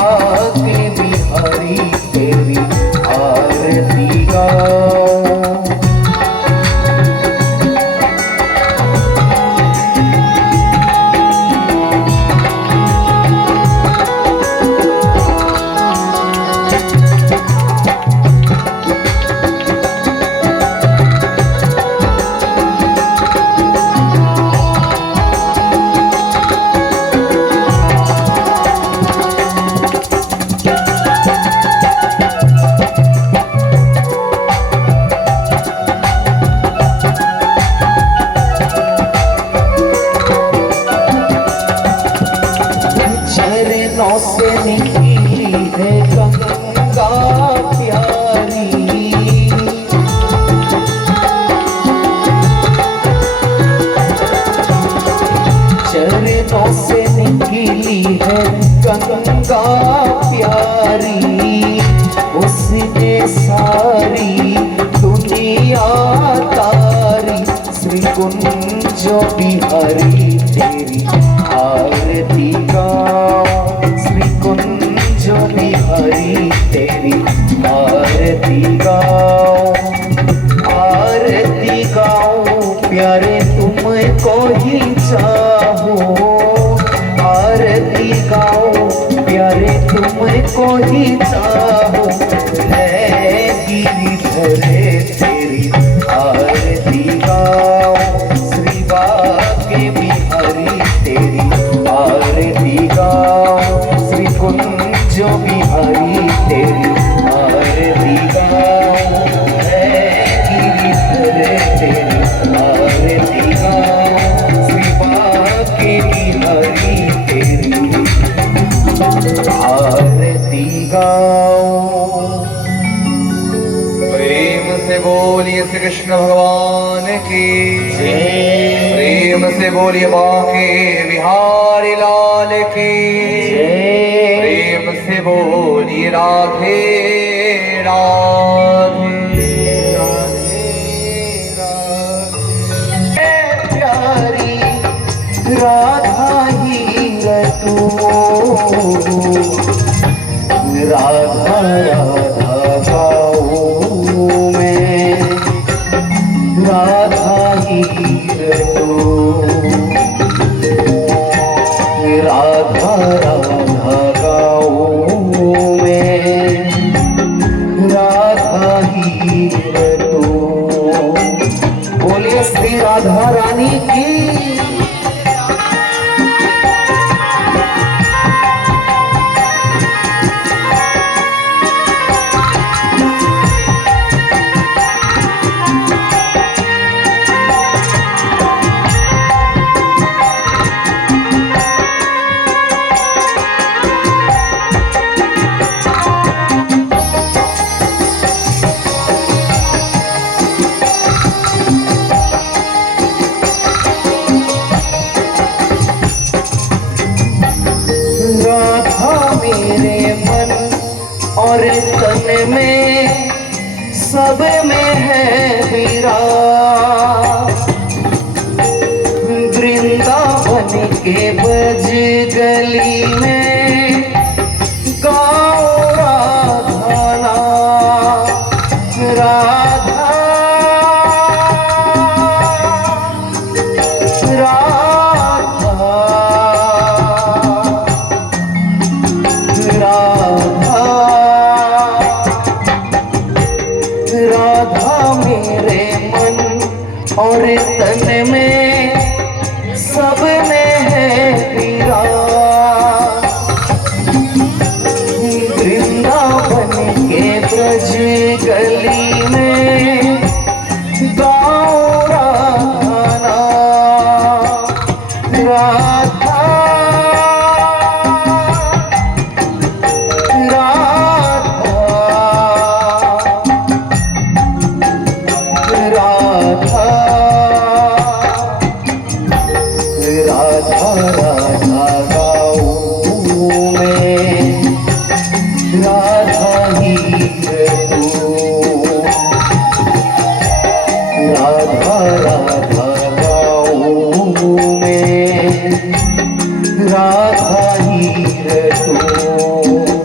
के बिहारी तेरी आरती गाऊं। चरणों से निकली है गंगा प्यारी, चरणों से निकली है गंगा प्यारी, उसने सारी दुनिया तारी। श्री कुंज बिहारी तेरी आरती गाऊं, श्री कुंज बिहारी तेरी आरती गाऊं। आरती गाऊं प्यारे तुमको ही चाहूं, आरती गाऊं प्यारे तुमको ही चाहूं। है गिरिधरे तेरी आरती गाऊं, श्री बाके बिहारी तेरी आरती गाऊं, श्री कुंज बिहारी तेरी आरती गाऊं। है गिरिधरे तेरी आरती गाऊं, श्री बाके बिहारी तेरी आरती गाऊं। प्रेम से बोलिए श्री कृष्ण भगवान की जय, प्रेम से बोलिए बाके बिहारी लाल की जय, प्रेम से बोलिए राधे राधे राधे राधे। प्यारी राधा ही तू, राधा राधा गाऊं मैं, राधा ही तू, राधा राधा गाऊं मैं, राधा ही तू। बोलिए श्री राधा रानी की। मेरे मन और तन में सब में है वीरा, वृंदावन के बज गली में गाओ राधा नाम, राधा राधा मेरे मन और तन में सब में है वीरा, वृंदावन के ब्रज गली में गाओ राधा नाम, राधा राधा ही रे तू।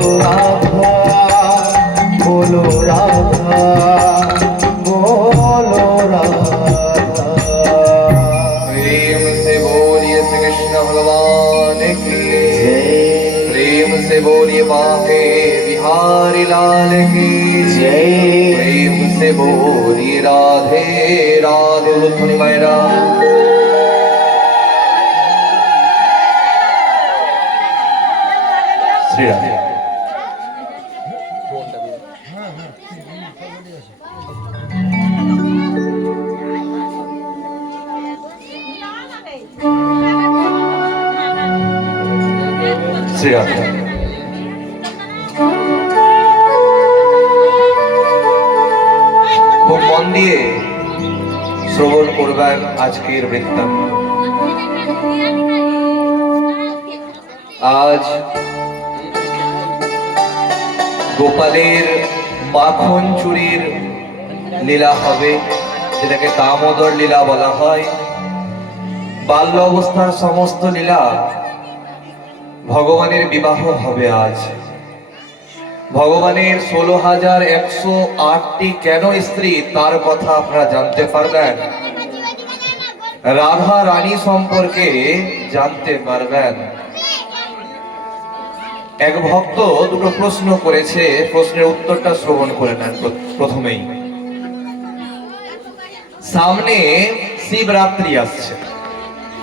রাধা বলো রাধা বলো রাধা। प्रेम से बोलिए श्री कृष्ण भगवान की जय प्रेम से बोलिए बांके बिहारी लाल की जय प्रेम से बोलिए राधे राधे ध्वनि मैरा श्री राधे। শ্রী রাধে। খুব মন দিয়ে শ্রবণ করবেন আজকের বৃত্তান্ত। আজ গোপালের মাখন চুরির লীলা হবে, যেটাকে দামোদর লীলা বলা হয়। বাল্য অবস্থার সমস্ত লীলা, ভগবানের বিবাহ হবে আজ। ভগবানের 16,108টি কেন স্ত্রী তার কথা আপনারা জানতে পারবেন। রাধা রানী সম্পর্কে জানতে পারবেন। এক ভক্ত দুটো প্রশ্ন করেছে, প্রশ্নের উত্তরটা শ্রবণ করে নেন প্রথমেই। সামনে শিবরাত্রি আসছে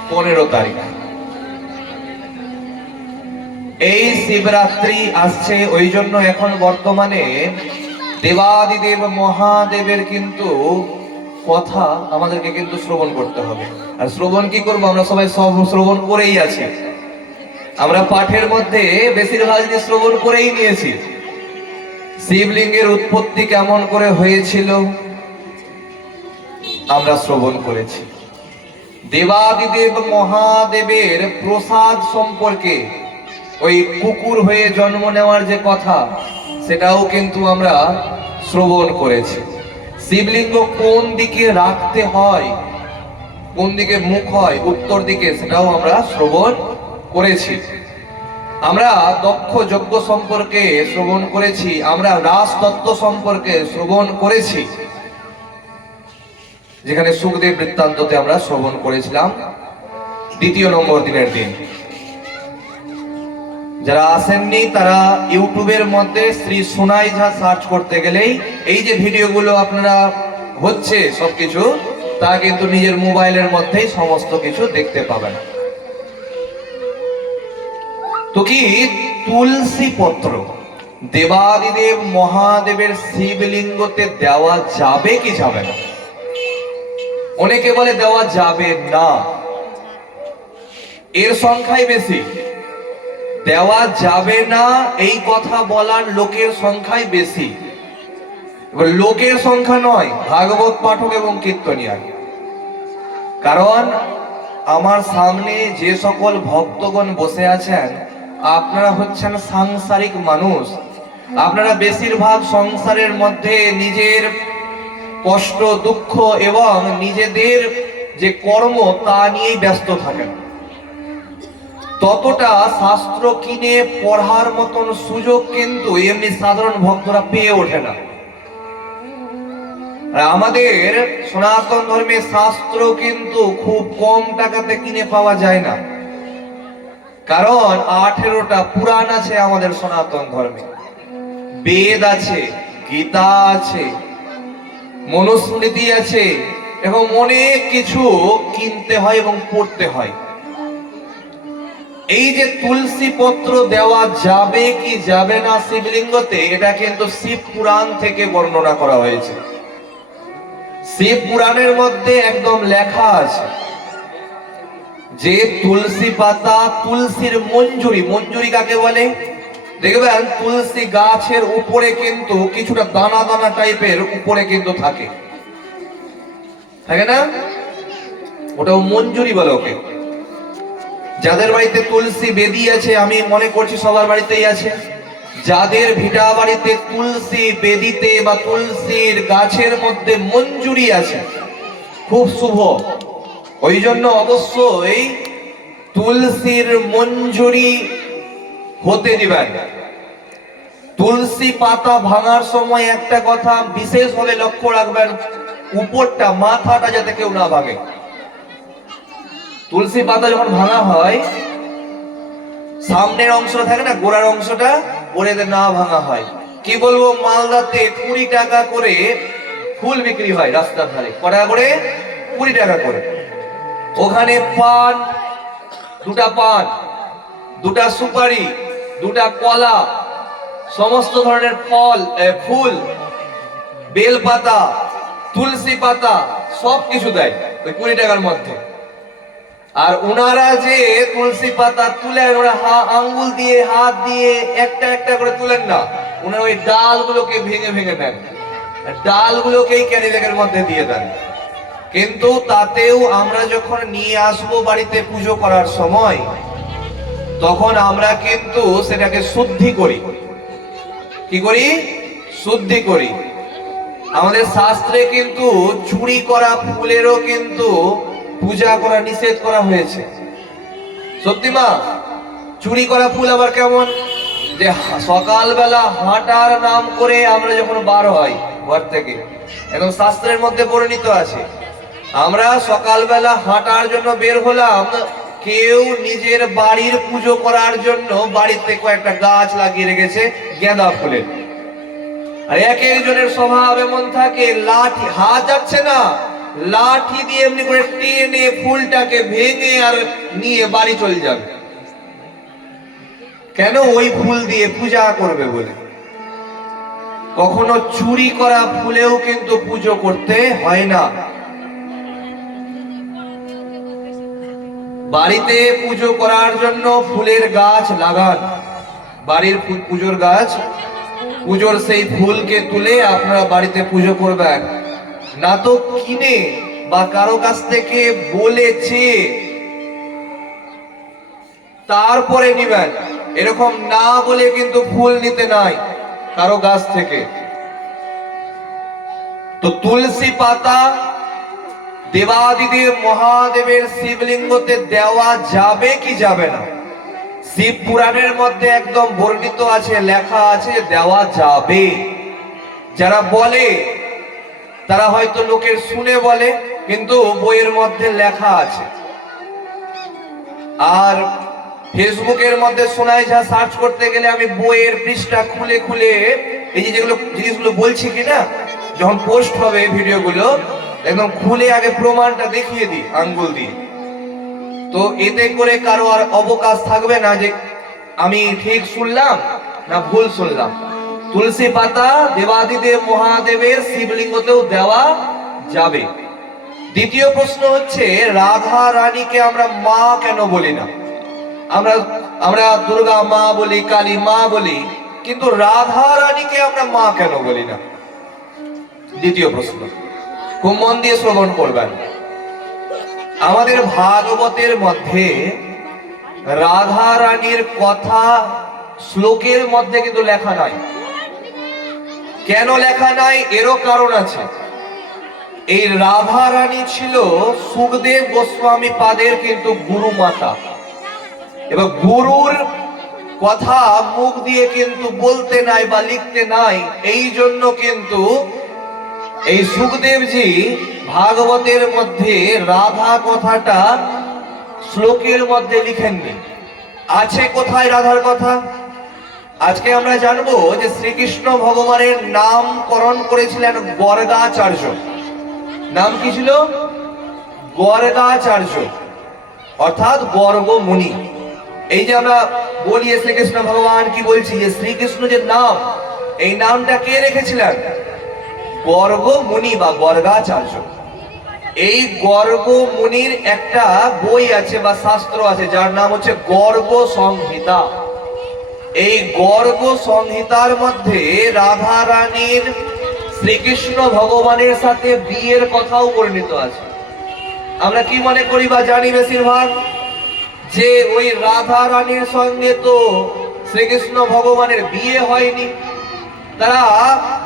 15 তারিখ। এই শিবরাত্রি আসছে, ওই জন্য এখন বর্তমানে দেবাদিদেব মহাদেবের কিন্তু কথা আমাদেরকে কিন্তু শ্রবণ করতে হবে। আর শ্রবণ কি করবো, আমরা সবাই সব শ্রবণ করেই আছি। আমরা পাঠের মধ্যে বেশিরভাগ জিনিস শ্রবণ করেই নিয়েছি। শিবলিঙ্গের উৎপত্তি কেমন করে হয়েছিল আমরা শ্রবণ করেছি। দেবাদিদেব মহাদেবের প্রসাদ সম্পর্কে, ওই কুকুর হয়ে জন্ম নেওয়ার যে কথা, সেটাও কিন্তু আমরা শ্রবণ করেছি। শিবলিঙ্গ কোন দিকে রাখতে হয়, কোন দিকে মুখ হয়, উত্তর দিকে, সেটাও আমরা শ্রবণ করেছি। আমরা দক্ষ যজ্ঞ সম্পর্কে শ্রবণ করেছি। আমরা রাজতত্ত্ব সম্পর্কে শ্রবণ করেছি, যেখানে সুখদেব বৃত্তান্ততে আমরা শ্রবণ করেছিলাম 2 নম্বর দিনের দিন। যারা আসেননি তারা ইউটিউবের মধ্যে শ্রী সোনাই ঝা সার্চ করতে গেলেই এই যে ভিডিওগুলো আপনারা হচ্ছে সবকিছু, তা কিন্তু নিজের মোবাইলের মধ্যেই সমস্ত কিছু দেখতে পাবেন। তো কি তুলসী পত্র দেবাদিদেব মহাদেবের শিবলিঙ্গতে দেওয়া যাবে কি যাবে না? অনেকে বলে দেওয়া যাবে না, এর সংখ্যাই বেশি। দেওয়া যাবে না এই কথা বলার লোকের সংখ্যাই বেশি। লোকের সংখ্যা নয়, ভাগবত পাঠক এবং কীর্তনিয়ার। কারণ আমার সামনে যে সকল ভক্তগণ বসে আছেন, আপনারা হচ্ছেন সাংসারিক মানুষ। আপনারা বেশিরভাগ সংসারের মধ্যে নিজের কষ্ট, দুঃখ এবং নিজেদের যে কর্ম তা নিয়েই ব্যস্ত থাকেন। ততটা শাস্ত্র কিনে পড়ার মতন সুযোগ কিন্তু এমনি সাধারণ ভক্তরা পেয়ে ওঠে না। আমাদের সনাতন ধর্মে শাস্ত্র কিন্তু খুব কম টাকাতে কিনে পাওয়া যায় না। কারণ 18টা পুরাণ আছে আমাদের সনাতন ধর্মে, বেদ আছে, গীতা আছে, মনুস্মৃতি আছে, এবং অনেক কিছু কিনতে হয় এবং পড়তে হয়। এই যে তুলসী পত্র দেওয়া যাবে কি যাবে না শিবলিঙ্গতে, এটা কিন্তু শিব পুরাণ থেকে বর্ণনা করা হয়েছে। শিব পুরাণের মধ্যে একদম লেখা আছে যে তুলসী পাতা, তুলসীর মঞ্জুরি, মঞ্জুরি কাকে বলে দেখবেন, তুলসী গাছের উপরে কিন্তু কিছুটা দানা দানা টাইপের উপরে কিন্তু থাকে, থাকে না? ওটাও মঞ্জুরি বলে ওকে। যাদের বাড়িতে তুলসী বেদি আছে, আমি মনে করছি সবার বাড়িতেই আছে, যাদের ভিটা বাড়িতে তুলসী বেদিতে বা তুলসীর গাছের মধ্যে মঞ্জুরি আছে, খুব শুভ। ওই জন্য অবশ্যই তুলসীর মঞ্জুরি হতে দিবেন। তুলসী পাতা ভাঙার সময় একটা কথা বিশেষভাবে লক্ষ্য রাখবেন, উপরটা মাথাটা যাতে কেউ না ভাঙে। তুলসী পাতা যখন ভাঙা হয়, সামনের অংশটা থাকে না, গোড়ার অংশটা ওরে না ভাঙা হয়। কি বলবো, মালদাতে 20 টাকা করে ফুল বিক্রি হয় রাস্তার ধারে। কটা করে? 20 টাকা করে। ওখানে পান, 2টা পান, 2টা সুপারি, 2টা কলা, সমস্ত ধরনের ফল, ফুল, বেল পাতা, তুলসী পাতা সব কিছু দেয় ওই 20 টাকার মধ্যে। আর ওনারা যে তুলসী পাতা তুলেন, ওরা আঙ্গুল দিয়ে হাত দিয়ে একটা একটা করে তুলেন না, ওনারা ওই ডালগুলোকে ভেঙে ভেঙে নেন, ডালগুলোকেই ক্যারি ব্যাগের মধ্যে দিয়ে দেন। কিন্তু তাতেও আমরা যখন নিয়ে আসবো বাড়িতে পুজো করার সময়, তখন আমরা কিন্তু সেটাকে শুদ্ধি করি। কি করি? শুদ্ধি করি। আমাদের শাস্ত্রে কিন্তু চুরি করা ফুলেরও কিন্তু পূজা করা নিষেধ করা হয়েছে। সত্যি মা? চুরি করা ফুল আবার কেমন? যে সকালবেলা হাঁটার নাম করে আমরা যখন বার হই ঘর থেকে, এখন শাস্ত্রের মধ্যে বর্ণিত আছে, আমরা সকালবেলা হাঁটার জন্য বের হলাম, কেউ নিজের বাড়ির পুজো করার জন্য বাড়িতে কয়েকটা গাছ লাগিয়ে রেখেছে গাঁদা ফুলের। আর এক একজনের স্বভাব এমন থাকে, লাঠি, হাত যাচ্ছে না, লাঠি দিয়ে এমনি করে টেনে ফুলটাকে ভেঙে আর নিয়ে বাড়ি চলে যাবে। কেন? ওই ফুল দিয়ে পূজা করবে বলে। কখনো চুরি করা ফুলেও কিন্তু পুজো করতে হয় না। বাড়িতে পুজো করার জন্য ফুলের গাছ লাগান, বাড়ির পুজোর গাছ, পুজোর সেই ফুলকে তুলে আপনারা বাড়িতে পুজো করবেন, না তো কিনে বা কারো কাছ থেকে বলেছে তারপরে নিবেন। এরকম না বলে কিন্তু ফুল নিতে নাই কারো গাছ থেকে। তো তুলসী পাতা দেবাদিদেব মহাদেবের শিবলিঙ্গতে দেওয়া যাবে কি যাবে না? শিব পুরাণের মধ্যে একদম বর্ণিত আছে, লেখা আছে দেওয়া যাবে। যারা বলে তারা হয়তো লোকের শুনে বলে, কিন্তু বইয়ের মধ্যে লেখা আছে। আর ফেসবুকের মধ্যে শোনায়, যা সার্চ করতে গেলে আমি বইয়ের পৃষ্ঠা খুলে খুলে এই যে যেগুলো জিনিসগুলো বলছি কিনা, যখন পোস্ট হবে ভিডিওগুলো একদম খুলে আগে প্রমাণটা দেখিয়ে দিই আঙ্গুল দিয়ে। তো এতে করে কারো আর অবকাশ থাকবে না যে আমি ঠিক শুনলাম না ভুল শুনলাম। তুলসী পাতা দেবাদিদেব মহাদেবের শিবলিঙ্গতেও দেওয়া যাবে। দ্বিতীয় প্রশ্ন হচ্ছে, রাধা রানীকে আমরা মা কেন বলি না? আমরা দুর্গা মা বলি, কালী মা বলি, কিন্তু রাধা রানীকে আমরা মা কেন বলি না? দ্বিতীয় প্রশ্ন খুব মন দিয়ে শ্রবণ করবেন। আমাদের ভাগবতের মধ্যে রাধা রানীর কথা শ্লোকের মধ্যে কিন্তু লেখা নাই। কেন লেখা নাই? এরও কারণ আছে। এই রাধা রানী ছিল সুখদেব গোস্বামী পাদের কিন্তু গুরু মাতা, এবং গুরুর কথা মুখ দিয়ে কিন্তু বলতে নাই বা লিখতে নাই। এই জন্য কিন্তু এই সুখদেবজি ভাগবতের মধ্যে রাধা কথাটা শ্লোকের মধ্যে লিখেননি। আছে কোথায় রাধার কথা? আজকে আমরা জানবো যে শ্রীকৃষ্ণ ভগবানের নামকরণ করেছিলেন গর্গাচার্য। নাম কি ছিল? গর্গাচার্য, অর্থাৎ গর্গ মুনি। এই যে আমরা বলি শ্রীকৃষ্ণ ভগবান কি বলছি, যে শ্রীকৃষ্ণ যে নাম, এই নামটা কে রেখেছিলেন? গর্গ মুনি বা গর্গাচার্য। এই গর্গ মুনির একটা বই আছে বা শাস্ত্র আছে, যার নাম হচ্ছে গর্গ সংহিতা। এই গর্গ সংহিতার মধ্যে রাধা রানীর শ্রীকৃষ্ণ ভগবানের সাথে বিয়ের কথাও বর্ণিত আছে। আমরা কি মনে করি বা জানি বেশিরভাগ, যে ওই রাধা রানীর সঙ্গে তো শ্রীকৃষ্ণ ভগবানের বিয়ে হয়নি, তারা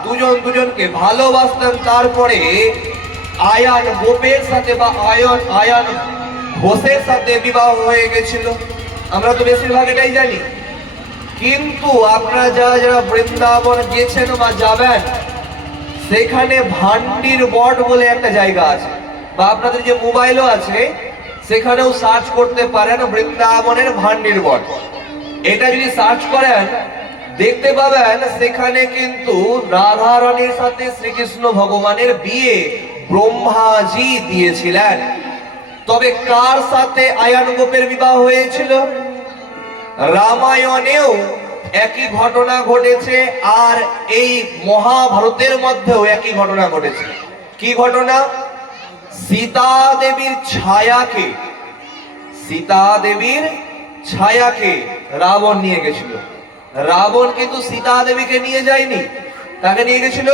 দুজন দুজনকে ভালোবাসতেন। তারপরে আয়ান গোপের সাথে বা আয়ান ঘোষের সাথে বিবাহ হয়ে গেছিল। আমরা তো বেশিরভাগ এটাই জানি। কিন্তু আপনারা যারা যারা বৃন্দাবন গেছেন বা যাবেন, সেখানে ভান্ডির বট বলে একটা জায়গা আছে, বা আপনাদের যে মোবাইলও আছে সেখানেও সার্চ করতে পারেন বৃন্দাবনের ভান্ডির বট। এটা যদি সার্চ করেন দেখতে পাবেন সেখানে কিন্তু রাধা রানীর সাথে শ্রীকৃষ্ণ ভগবানের বিয়ে ব্রহ্মাজি দিয়েছিলেন। তবে কার সাথে আয়ান গোপের বিবাহ হয়েছিল? রামায়ণেও একই ঘটনা ঘটেছে, আর এই মহাভারতের মধ্যেও একই ঘটনা ঘটেছে। কি ঘটনা? সীতা দেবীর ছায়াকে রাবণ নিয়ে গেছিল। রাবণ কিন্তু সীতা দেবীকে নিয়ে যায়নি, তাকে নিয়ে গেছিল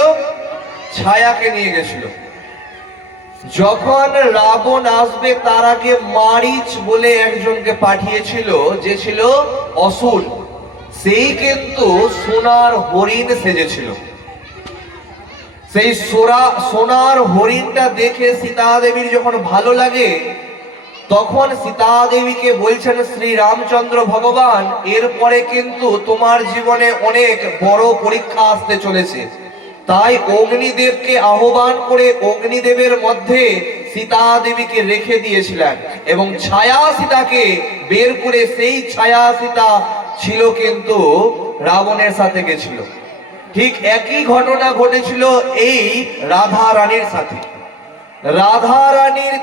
ছায়াকে নিয়ে গেছিল। যখন রাবণ আসবে তার আগে মারিচ বলে একজনকে পাঠিয়েছিল, যে ছিল অসুর। সেই কিন্তু সোনার হরিণ সেজেছিল। সেই সোনার হরিণটা দেখে সীতা দেবীর যখন ভালো লাগে, তখন সীতা দেবীকে বলছেন শ্রী রামচন্দ্র ভগবান, এরপরে কিন্তু তোমার জীবনে অনেক বড় পরীক্ষা আসতে চলেছে। তাই অগ্নিদেবকে আহ্বান করে অগ্নিদেবের মধ্যে সীতা দেবীকে রেখে দিয়েছিলেন, এবং ছায়া সীতাকে বের করে সেই ছায়া সীতা ছিল কিন্তু রাবণের সাথে গেছিল। ঠিক একই ঘটনা ঘটেছিল এই রাধা রানীর সাথে। রাধা রানীর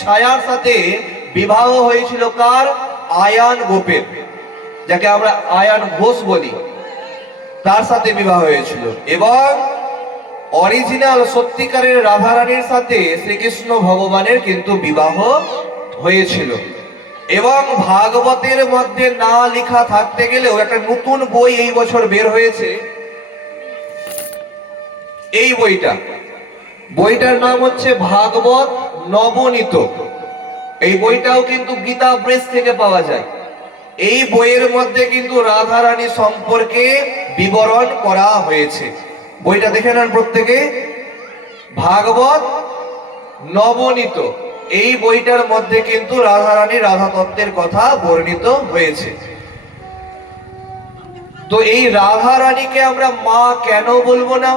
ছায়ার সাথে বিবাহ হয়েছিল কার? আয়ান গোপের, যাকে আমরা আয়ান ঘোষ বলি, তার সাথে বিবাহ হয়েছিল। এবং অরিজিনাল সত্যিকারের রাধা রানীর সাথে শ্রীকৃষ্ণ ভগবানের কিন্তু বিবাহ হয়েছিল। এবং ভাগবতের মধ্যে না লেখা থাকতে গেলেও একটা নতুন বই এই বছর বের হয়েছে। এই বইটার নাম হচ্ছে ভাগবত নবনীত। এই বইটাও কিন্তু গীতা প্রেস থেকে পাওয়া যায়। এই বইয়ের মধ্যে কিন্তু রাধা রানী সম্পর্কে বিবরণ করা হয়েছে। বইটা দেখে নেন প্রত্যেকে, ভাগবত নবনীত। এই বইটার মধ্যে কিন্তু রাধা রানী রাধা তত্ত্বের কথা বর্ণিত হয়েছে। তো এই রাধা রানীকে আমরা মা কেন বলবো না?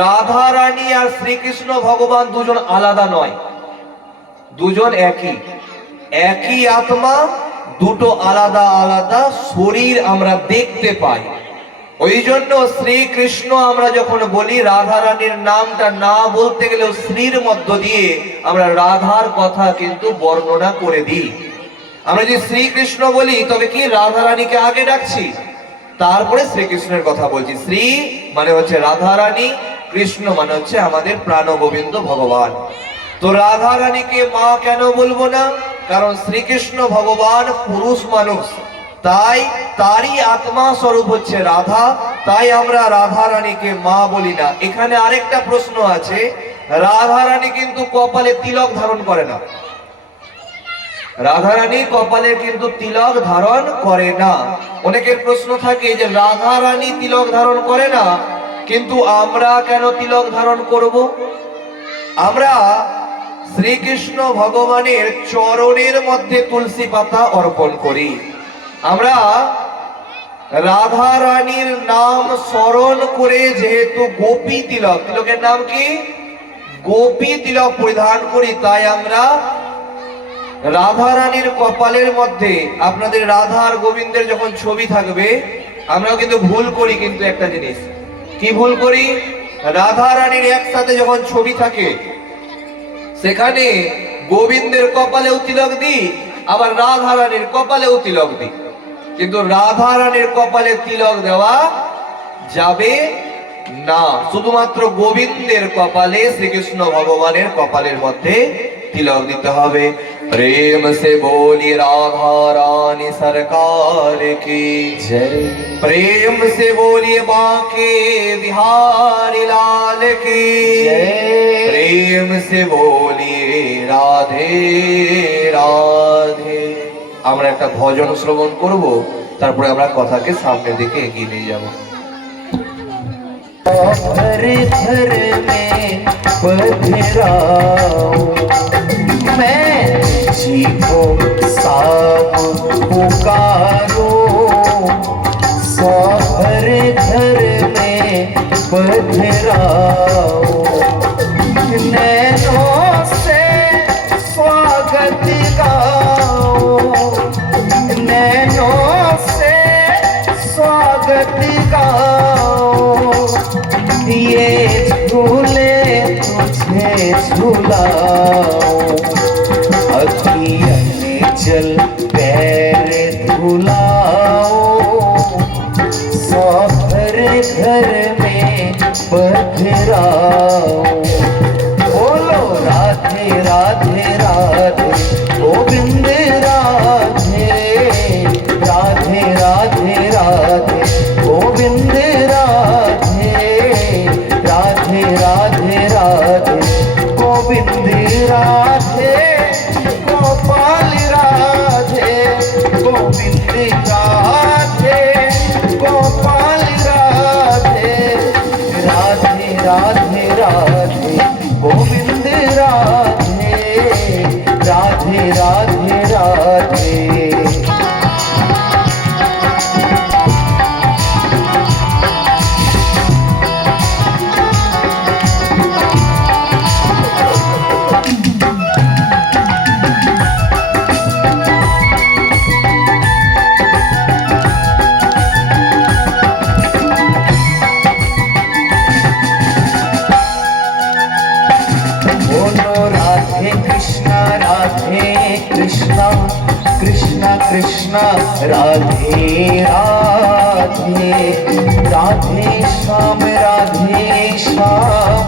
রাধা রানী আর শ্রীকৃষ্ণ ভগবান দুজন আলাদা নয়, দুজন একই আত্মা, দুটো আলাদা আলাদা শরীর আমরা দেখতে পাই। ওই জন্য শ্রীকৃষ্ণ আমরা যখন বলি, রাধা রানীর নামটা না বলতে গেলেও শ্রীর মধ্য দিয়ে আমরা রাধার কথা কিন্তু বর্ণনা করে দিই। আমরা যদি শ্রীকৃষ্ণ বলি তবে কি রাধা রানীকে আগে ডাকছি, তারপরে শ্রীকৃষ্ণের কথা বলছি। শ্রী মানে হচ্ছে রাধা রানী, কৃষ্ণ মানে হচ্ছে আমাদের প্রাণ গোবিন্দ ভগবান। তো রাধা রানীকে মা কেন বলবো না? কারণ শ্রীকৃষ্ণ ভগবান পুরুষ মানুষ, তাই তারই আত্মা স্বরূপ হচ্ছে রাধা, তাই আমরা রাধা রানীকে মা বলি না। এখানে আরেকটা প্রশ্ন আছে, রাধা রানী কিন্তু কপালে তিলক ধারণ করে না। রাধা রানী কপালে কিন্তু তিলক ধারণ করে না। অনেকের প্রশ্ন থাকে যে রাধা রানী তিলক ধারণ করে না, কিন্তু আমরা কেন তিলক ধারণ করব? আমরা শ্রীকৃষ্ণ ভগবানের চরণের মধ্যে তুলসী পাতা অর্পণ করি। আমরা রাধা রানীর নাম স্মরণ করে যেহেতু গোপী তিলকের নাম কি? গোপী তিলক পরিধান করি, তাই আমরা রাধা রানীর কপালের মধ্যে, আপনাদের রাধা আর গোবিন্দের যখন ছবি থাকবে, আমরাও কিন্তু ভুল করি, কিন্তু একটা জিনিস কি ভুল করি? রাধা রানীর একসাথে যখন ছবি থাকে সেখানে গোবিন্দের কপালেও তিলক দিই, আবার রাধা রানীর কপালেও তিলক দিই। কিন্তু রাধা রানীর কপালে তিলক দেওয়া যাবে না, শুধুমাত্র গোবিন্দের কপালে, শ্রীকৃষ্ণ ভগবানের কপালের মধ্যে तिलक दिते हवे। प्रेम से बोली राधा रानी सरकार की जय। प्रेम से बोलिए बांके बिहारी लाल की जय। प्रेम से बोलिए राधे राधे। আমরা একটা ভজন শ্রবণ করব, তারপরে আমরা কথাকে সামনের দিকে এগিয়ে নিয়ে যাব। घर घर में पधराऊं मैं जीवो साम पुकारो, सौ घर घर में पधराओ। नैनों से स्वागत गाओ, नैनों से स्वागत गाओ। ये झूले तुझे झूलाओ, अखियन जल पैर धुलाओ। सौ घर घर में पधराओ। बोलो राधे राधे राधे गोविंद राधे, राधे राधे राधे गोविंद राधे, राधे राधे राधे गोविंद राधे, गोपाल राधे गोविंद राधे, गोपाल राधे, राधे राधे राधे गोविंद राधे, राधे राधे राधे। कृष्णा कृष्णा कृष्णा राधे राधे, राधे श्याम राधे श्याम,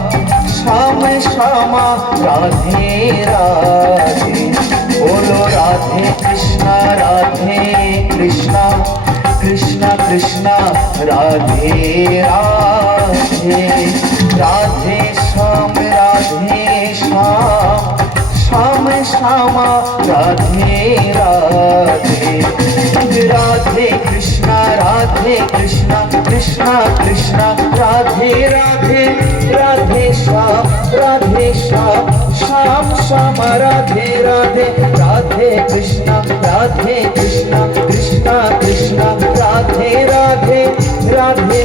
श्याम श्यामा राधे राधे। बोलो राधे कृष्णा कृष्णा, कृष्णा कृष्णा राधे राधे, राधे श्याम राधे श्याम, श्याम श्यामा राधे राधे। राधे कृष्णा कृष्णा, कृष्णा राधे राधे, राधे श्याम श्याम, श्याम राधे राधे। राधे कृष्णा कृष्णा, कृष्णा राधे राधे, राधे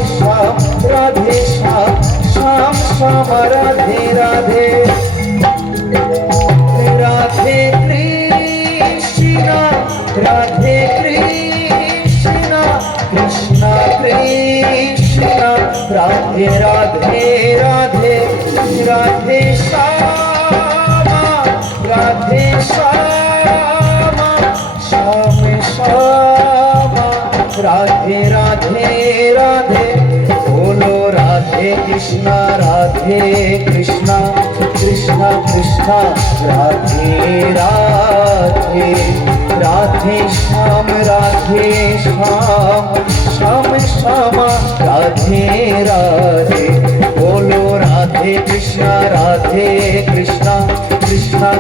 श्याम श्याम राधे राधे। राधे कृष्णा, राधे कृष्णा, कृष्णा कृष्णा राधे राधे राधे, राधे श्यामा, राधे श्यामा, श्याम श्यामा राधे राधे राधे। बोलो राधे कृष्णा कृष्णा, कृष्णा कृष्णा राधे राधे, राधे श्याम श्याम, श्याम श्यामा राधे राधे। बोलो राधे कृष्णा कृष्णा,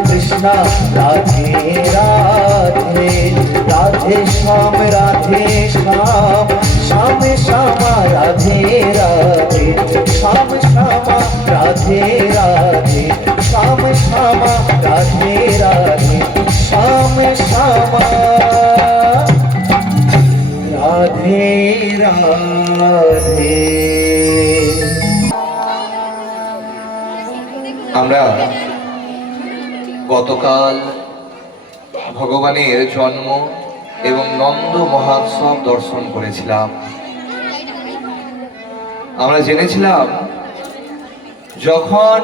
कृष्णा राधे राधे, राधे श्याम श्याम, श्याम श्यामा राधे राधे, श्याम श्यामा राधे राधे, श्याम श्यामा राधे राधे, श्याम श्यामा राधे राधे। আমরা গতকাল ভগবানের জন্ম এবং নন্দ মহোৎসব দর্শন করেছিলাম। আমরা জেনেছিলাম যখন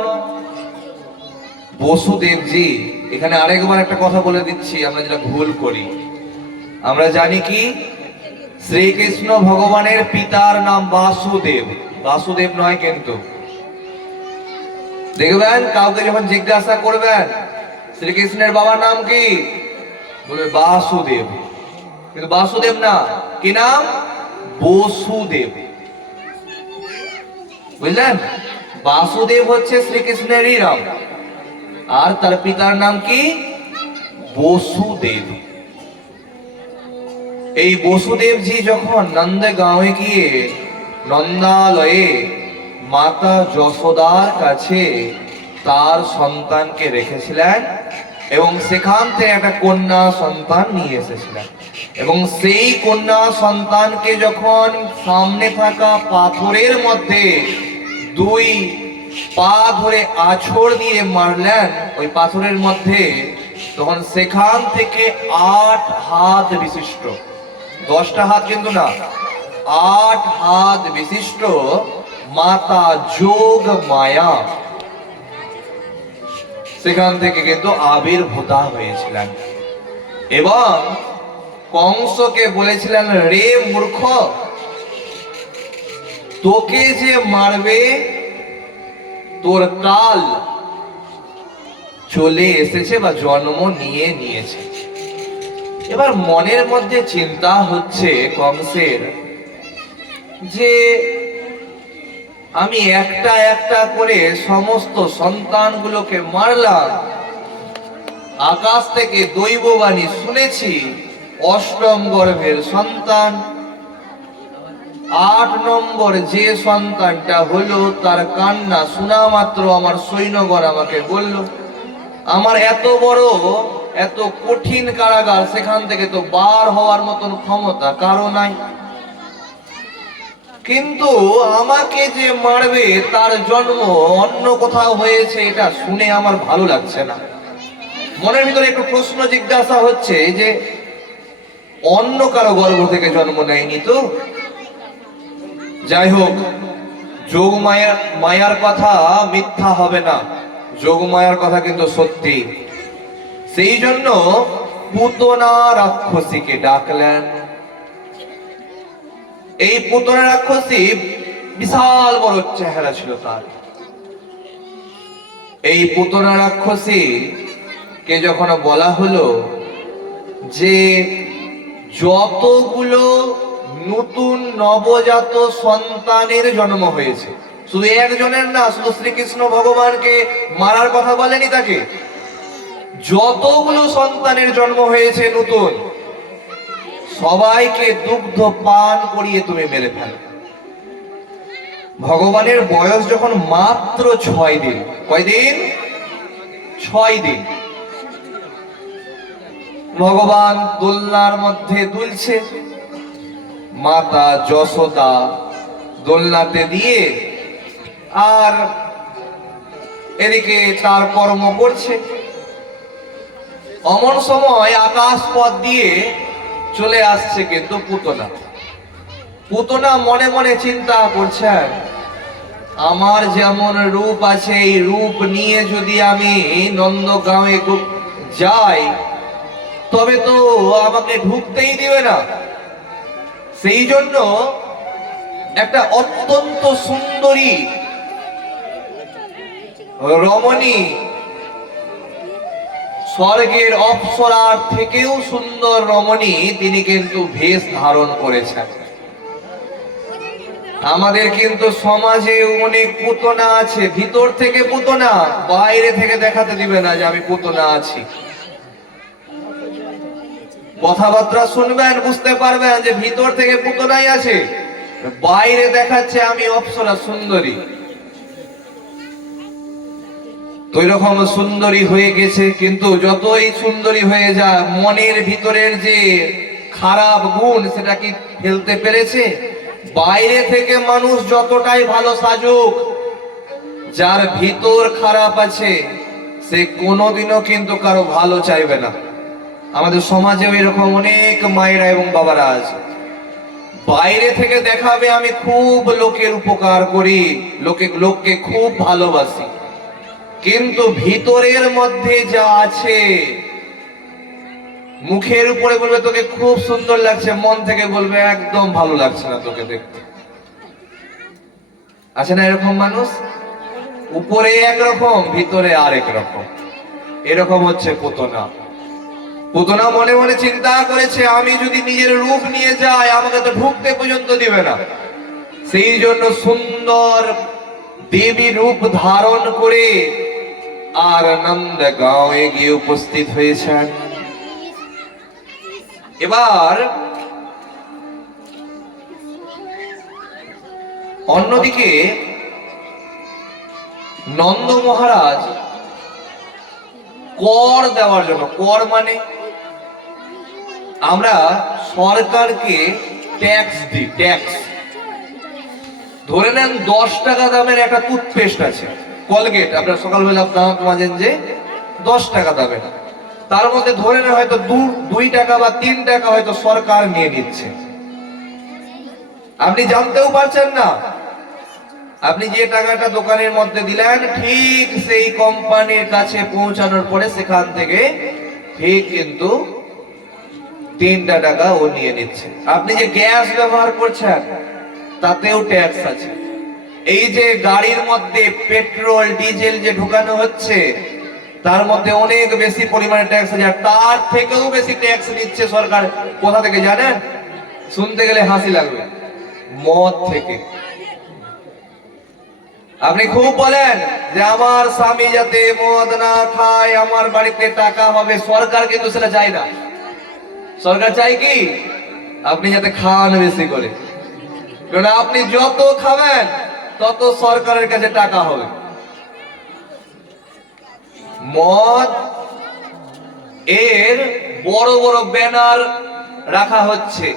বসুদেবজি, এখানে আরেকবার একটা কথা বলে দিচ্ছি, আমরা যেটা ভুল করি, আমরা জানি কি শ্রীকৃষ্ণ ভগবানের পিতার নাম বাসুদেব, বাসুদেব নয় কিন্তু। দেখবেন কাউকে যখন জিজ্ঞাসা করবেন শ্রীকৃষ্ণের বাবার নাম কি, বলবে বাসুদেব, কিন্তু বাসুদেব না, কি নাম? বসুদেব। বুঝলেন? বাসুদেব হচ্ছে শ্রীকৃষ্ণেরই নাম, আর তার পিতার নাম কি? বসুদেব। এই বসুদেবজি যখন নন্দগাঁওয়ে গিয়ে নন্দালয়ে মাতা যশোদার কাছে তার সন্তানকে রেখেছিলেন, এবং সেখান থেকে একটা কন্যা সন্তান নিয়ে এসেছিলেন। এবং সেই কন্যা সন্তানকে যখন সামনে থাকা পাথরের মধ্যে দুই পা ধরে আছড় দিয়ে মারলেন ওই পাথরের মধ্যে, তখন সেখান থেকে 8 হাত বিশিষ্ট, 10টা হাত কিন্তু না, 8 হাত বিশিষ্ট মাতা যোগ মায়া সেখান থেকে কিন্তু আবির্ভূত হয়েছিলেন। এবং কংসকে বলেছিলেন, রে মূর্খ, তোকে যে মারবে তোর কাল চলে এসেছে বা জন্ম নিয়ে নিয়েছে। এবার মনের মধ্যে চিন্তা হচ্ছে কংসের যে আমি একটা একটা করে সমস্ত সন্তানগুলোকে মারলাম, আকাশ থেকে দৈববাণী শুনেছি, অষ্টম গর্ভের সন্তান, 8 নম্বর যে সন্তানটা হলো তার কান্না শোনা মাত্র আমার সৈন্যগণ আমাকে বলল, আমার এত বড় এত কঠিন কারাগার, সেখান থেকে তো বার হওয়ার মতন ক্ষমতা কারো নাই, কিন্তু আমাকে যে মারবে তার জন্ম অন্য কোথাও হয়েছে, এটা শুনে আমার ভালো লাগছে না। মনের ভিতরে একটু প্রশ্ন জিজ্ঞাসা হচ্ছে যে অন্য কারো গর্ভ থেকে জন্ম নেয়নি তো? যাই হোক, যোগ মায়ার কথা মিথ্যা হবে না, যোগ মায়ার কথা কিন্তু সত্যি। সেই জন্য পুতনা রাক্ষসীকে ডাকলেন। এই পুতনা রাক্ষসী বিশাল বড় চেহারা ছিল তার। এই পুতনা রাক্ষসী কে যখন বলা হলো যে যতগুলো নতুন নবজাত সন্তানের জন্ম হয়েছে, শুধু একজনের না, শুধু শ্রীকৃষ্ণ ভগবানকে মারার কথা বলেনি তাকে, যতগুলো সন্তানের জন্ম হয়েছে নতুন, সবাইকে দুগ্ধ পান করিয়ে তুমি মেরে ফেলো। ভগবানের বয়স যখন মাত্র 6 দিন, কয়দিন? 6 দিন। ভগবান দোলনার মধ্যে দুলছে, মাতা যশোদা দোলনাতে দিয়ে আর এদিকে তার কর্ম করছে। অমন সময় আকাশ পথ দিয়ে চলে আসছে কিন্তু পুতনা। পুতনা মনে মনে চিন্তা করছেন, আমার যেমন রূপ আছে, এই রূপ নিয়ে যদি আমি নন্দগাঁওয়ে যাই তবে তো আমাকে ঢুকতেই দিবে না। সেই জন্য একটা অত্যন্ত সুন্দরী রমণী, স্বর্গের অপ্সরার থেকেও সুন্দর রমণী, তিনি কিন্তু বেশ ধারণ করেছেন। আমাদের কিন্তু সমাজে অনেক পুতনা আছে, ভিতর থেকে পুতনা, বাইরে থেকে দেখাতে দিবে না যে আমি পুতনা আছি। কথাবার্তা শুনবেন, বুঝতে পারবেন যে ভিতর থেকে পুতনাই আছে, বাইরে দেখাচ্ছে আমি অপ্সরা সুন্দরী। তো এরকম সুন্দরী হয়ে গেছে, কিন্তু যতই সুন্দরী হয়ে যায় মনের ভিতরের যে খারাপ গুণ সেটা কি ফেলতে পেরেছে? বাইরে থেকে মানুষ যতটাই ভালো সাজুক, যার ভিতর খারাপ আছে সে কোনোদিনও কিন্তু কারো ভালো চাইবে না। আমাদের সমাজেও এরকম অনেক মায়েরা এবং বাবারা আছে, বাইরে থেকে দেখাবে আমি খুব লোকের উপকার করি, লোককে খুব ভালোবাসি, কিন্তু ভিতরের মধ্যে যা আছে, মুখের উপরে বলবে তোকে খুব সুন্দর লাগছে, মন থেকে বলবে একদম ভালো লাগছে না তোকে দেখতে। আছে না এরকম মানুষ? উপরে একরকম, ভিতরে আরেক রকম। এরকম হচ্ছে পুতনা। পুতনা মনে মনে চিন্তা করেছে, আমি যদি নিজের রূপ নিয়ে যাই আমাকে তো ঢুকতে পর্যন্ত দিবে না। সেই জন্য সুন্দর দেবী রূপ ধারণ করে আর নন্দগাঁওয়ে গিয়ে উপস্থিত হয়েছেন। এবার অন্যদিকে নন্দ মহারাজ কর দেওয়ার জন্য। কর মানে আমরা সরকারকে ট্যাক্স দিই, ট্যাক্স। ধরে নেন 10 টাকা দামের একটা টুথপেস্ট আছে, কলগেট, আপনার সকালবেলা দাঁত মাজেন যে 10 টাকা দামের, তার মধ্যে ধরে নেন হয়তো 2 টাকা বা 3 টাকা হয়তো সরকার নিয়ে নিচ্ছে। আপনি জানতেও পারছেন না, আপনি যে টাকাটা দোকানের মধ্যে দিলেন ঠিক সেই কোম্পানির কাছে পৌঁছানোর পরে সেখান থেকে ঠিক কিন্তু 3টা টাকা ও নিয়ে নিচ্ছে। আপনি যে গ্যাস ব্যবহার করছেন তাতেও ট্যাক্স আছে। এই যে গাড়ির মধ্যে পেট্রোল ডিজেল যে ঢোকানো হচ্ছে তার মধ্যে অনেক বেশি পরিমাণে ট্যাক্স আছে, আর তার থেকেও বেশি ট্যাক্স নিচ্ছে সরকার। কোথা থেকে জানেন? শুনতে গেলে হাসি লাগবে, মদ থেকে। আপনি খুব বলেন যে আমার স্বামী যাতে মদ না খায়, আমার বাড়িতে টাকা হবে। সরকার কিন্তু সেটা চায় না। সরকার চাই কি আপনি যাতে খান বেশি করে, কারণ আপনি যত খাবেন তত সরকারের কাছে টাকা হবে। মদ এর বড় বড় ব্যানার রাখা হচ্ছে।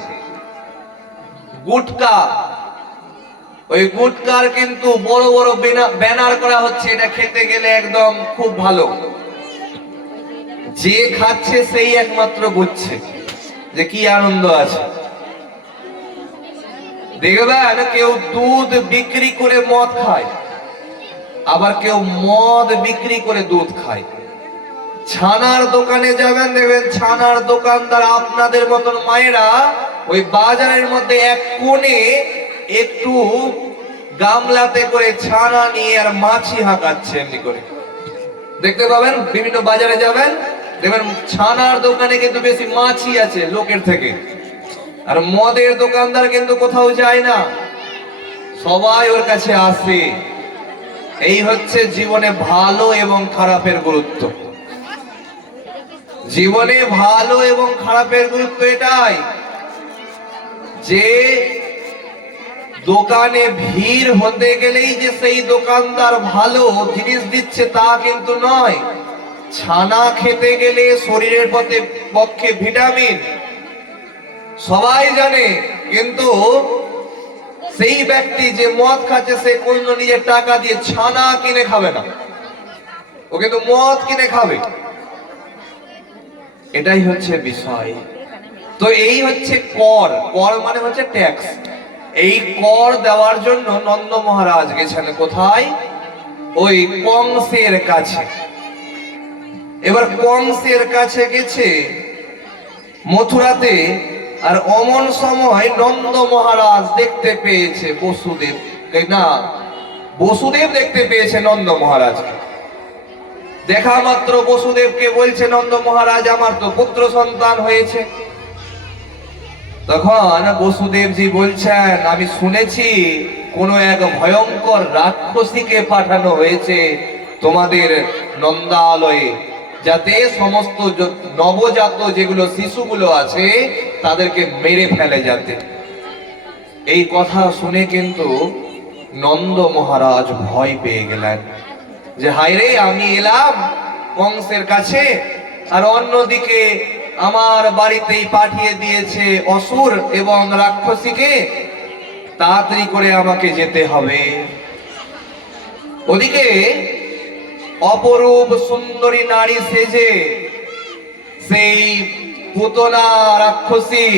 গুটকা, ওই গুটকার কিন্তু বড় বড় ব্যানার করা হচ্ছে, এটা খেতে গেলে একদম খুব ভালো। যে খাচ্ছে সেই একমাত্র বুঝছে যে কি আনন্দ আছে। দেখবেন কেউ দুধ বিক্রি করে মদ খায়, আবার কেউ মদ বিক্রি করে দুধ খায়। ছানার দোকানে যাবেন, দেখবেন ছানার দোকানদার আপনাদের মতন মায়েরা ওই বাজারের মধ্যে এক কোণে একটু গামলাতে করে ছানা নিয়ে আর মাছি হাঁকাচ্ছে এমনি করে। দেখতে পাবেন বিভিন্ন বাজারে যাবেন, দেখবেন ছানার দোকানে কিন্তু বেশি মাছি আছে লোকের থেকে। আর মদের দোকানদার কিন্তু কোথাও যায় না, সবাই ওর কাছে আসে। এই হচ্ছে জীবনে ভালো এবং খারাপের গুরুত্ব। জীবনে ভালো এবং খারাপের গুরুত্ব এটাই যে দোকানে ভিড় হতে গেলেই যে সেই দোকানদার ভালো জিনিস দিচ্ছে তা কিন্তু নয়। ছানা খেতে গেলে শরীরের পক্ষে ভিটামিন সবাই জানে, কিন্তু সেই ব্যক্তি যে মদ খাচ্ছে সে কোন নিজের টাকা দিয়ে ছানা কিনে খাবে না, ও কিন্তু মদ কিনে খাবে। এটাই হচ্ছে বিষয়। তো এই হচ্ছে কর। কর মানে হচ্ছে ট্যাক্স। এই কর দেওয়ার জন্য নন্দ মহারাজ গেছেন কোথায়? ওই কংসের কাছে। এবার কংসের কাছে গেছে মথুরাতে, আর অমন সময় নন্দ মহারাজ দেখতে পেয়েছে বসুদেব, না বসুদেব দেখতে পেয়েছে নন্দ মহারাজকে। দেখা মাত্র বসুদেবকে বলছে নন্দ মহারাজ আমার তো পুত্র সন্তান হয়েছে। তখন বসুদেবজি বলছেন আমি শুনেছি কোন এক ভয়ঙ্কর রাক্ষসীকে পাঠানো হয়েছে তোমাদের নন্দালয়ে, যাতে সমস্ত নবজাত যেগুলো শিশুগুলো আছে তাদেরকে মেরে ফেলে যাতে। এই কথা শুনে কিন্তু নন্দ মহারাজ ভয় পেয়ে গেলেন যে হায় রে, আমি এলাম কংসের কাছে আর অন্যদিকে আমার বাড়িতেই পাঠিয়ে দিয়েছে অসুর এবং রাক্ষসীকে, তাড়াতাড়ি করে আমাকে যেতে হবে। ওদিকে অপরূপ সুন্দরী নারী সেজে সেই পুতনা রাক্ষসী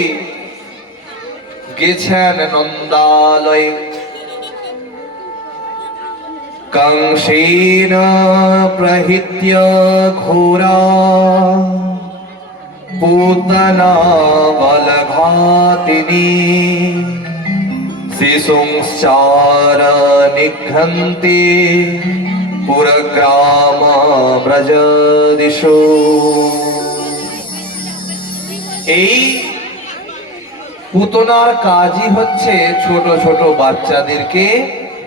গেছেন নন্দালয়ে। কংসেন প্রহিত্য ঘোরা পুতনা বলঘাতিনী শিশুংশ্চার নিঘ্নন্তি পুরগ্রাম ব্রজদিশু। এই পুতনার কাজই হচ্ছে ছোট ছোট বাচ্চাদেরকে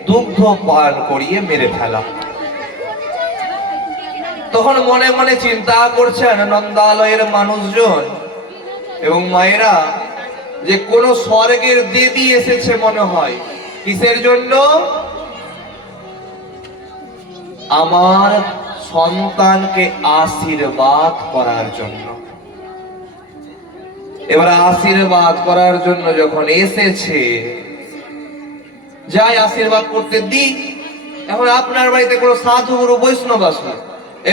দুগ্ধ পান করিয়ে মেরে ফেলা। তখন মনে মনে চিন্তা করছেন নন্দালয়ের মানুষজন এবং মায়েরা যে কোন স্বর্গের দেবী এসেছে মনে হয়। কিসের জন্য? আমার সন্তানকে আশীর্বাদ করার জন্য। এবার আশীর্বাদ করার জন্য যখন এসেছে, যাই আশীর্বাদ করতে দিই। এখন আপনার বাড়িতে কোনো সাধু গুরু বৈষ্ণব আসলো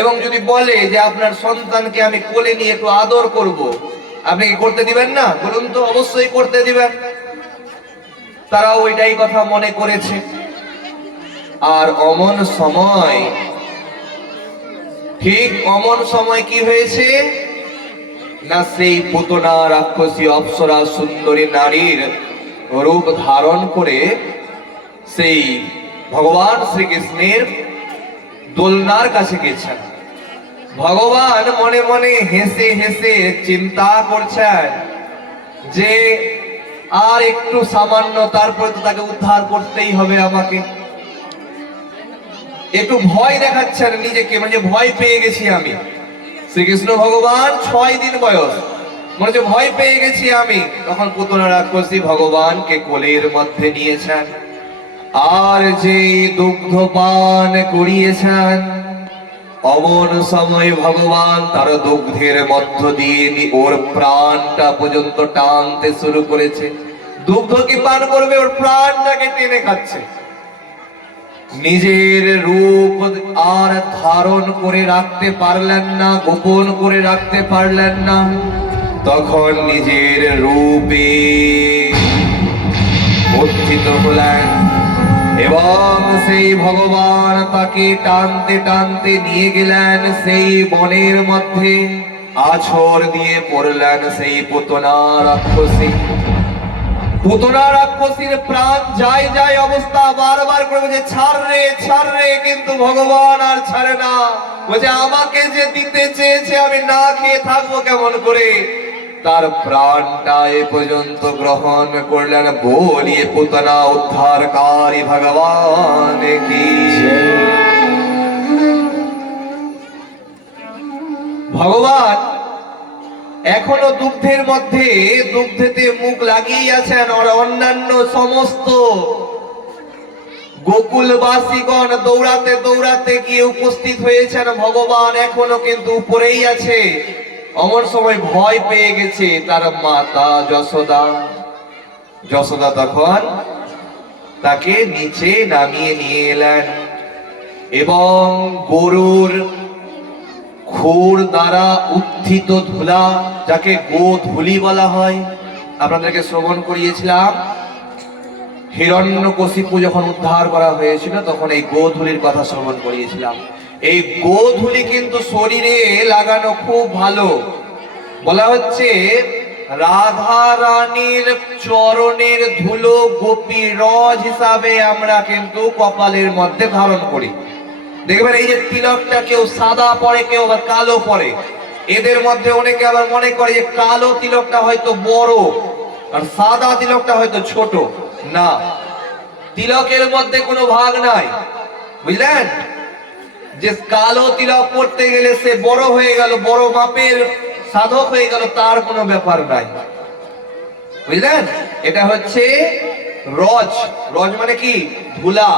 এবং যদি বলে যে আপনার সন্তানকে আমি কোলে নিয়ে একটু আদর করব, আপনি কি করতে দিবেন না? বলুন তো, অবশ্যই করতে দিবেন। তারা ওইটাই কথা মনে করেছে। আর অমন সময়, ঠিক অমন সময় কি হয়েছে না, সেই পুতনা রাক্ষসী অপ্সরা সুন্দরী নারীর রূপ ধারণ করে সেই ভগবান শ্রীকৃষ্ণের দোলনার কাছে গেছেন। ভগবান মনে মনে হেসে হেসে চিন্তা করছেন যে আর একটু সামান্য, তারপরে তো তাকে উদ্ধার করতেই হবে আমাকে। একটু ভয় দেখাচ্ছেন নিজেকে, মানে ভয় পেয়ে গেছি আমি। শ্রীকৃষ্ণ ভগবান 6 দিন বয়স, মনে হচ্ছে ভয় পেয়ে গেছি আমি। তখন পুতনা রাক্ষসী ভগবানকে কোলের মধ্যে নিয়েছেন, আর যে দুগ্ধ পান করিয়েছেন, অমন সময় ভগবান তার দুগ্ধের মধ্য দিয়ে ওর প্রাণটা পর্যন্ত টানতে শুরু করেছে। দুগ্ধ কি পান করবে, ওর প্রাণটাকে টেনে খাচ্ছে। নিজের রূপ আর ধারণ করে রাখতে পারলেন না, গোপন করে রাখতে পারলেন না। তখন নিজের রূপে উত্থিত হলেন এবং সেই ভগবান তাকে টানতে টানতে নিয়ে গেলেন সেই বনের মধ্যে। আছর দিয়ে পড়লেন সেই পুতনা রাক্ষসী। পুতনা রাক্ষসীর প্রাণ যায় যায় অবস্থা, বারবার করে বলছে ছাড় রে ছাড় রে, কিন্তু ভগবান আর ছাড়ে না। বলছে আমাকে যে দিতে চেয়েছে আমি না খেয়ে থাকবো কেমন করে। তার প্রাণটা এ পর্যন্ত গ্রহণ করলেন। বলিয়ে পুতনা উদ্ধারকারী ভগবান কি। ভগবান এখনো দুগ্ধের মধ্যে, দুগ্ধেতে মুখ লাগিয়ে আছেন। আর অন্যান্য সমস্ত গোকুলবাসীগণ দৌড়াতে দৌড়াতে গিয়ে উপস্থিত হয়েছেন। ভগবান এখনো কিন্তু উপরেই আছে। অমন সময় ভয় পেয়ে গেছে তার মাতা যশোদা। যশোদা তখন তাকে নিচে নামিয়ে নিয়ে এলেন এবং গরুর খুর দ্বারা উত্থিত ধুলা, যাকে গোধূলি বলা হয়, আপনাদেরকে শ্রবণ করিয়েছিলাম। হিরণ্যকশিপু যখন উদ্ধার করা হয়েছিল তখন এই গোধূলির কথা শ্রবণ করিয়েছিলাম। এই গোধূলি কিন্তু শরীরে লাগানো খুব ভালো। বলা হচ্ছে রাধা রানীর চরণের ধুলো গোপী রজ হিসাবে আমরা কিন্তু কপালের মধ্যে ধারণ করি। দেখবেন এই যে তিলকটা কেউ সাদা পরে, কেউ আবার কালো পরে। এদের মধ্যে অনেকে আবার মনে করে যে কালো তিলকটা হয়তো বড় আর সাদা তিলকটা হয়তো ছোট। না, তিলকের মধ্যে কোনো ভাগ নাই, বুঝলেন? যে কালো তিলক পড়তে গেলে সে বড় হয়ে গেল, বড় মাপের সাধক হয়ে গেল, তার কোনো ব্যাপার নাই, বুঝলেন? এটা হচ্ছে রজ। রজ মানে কি? ধুলা।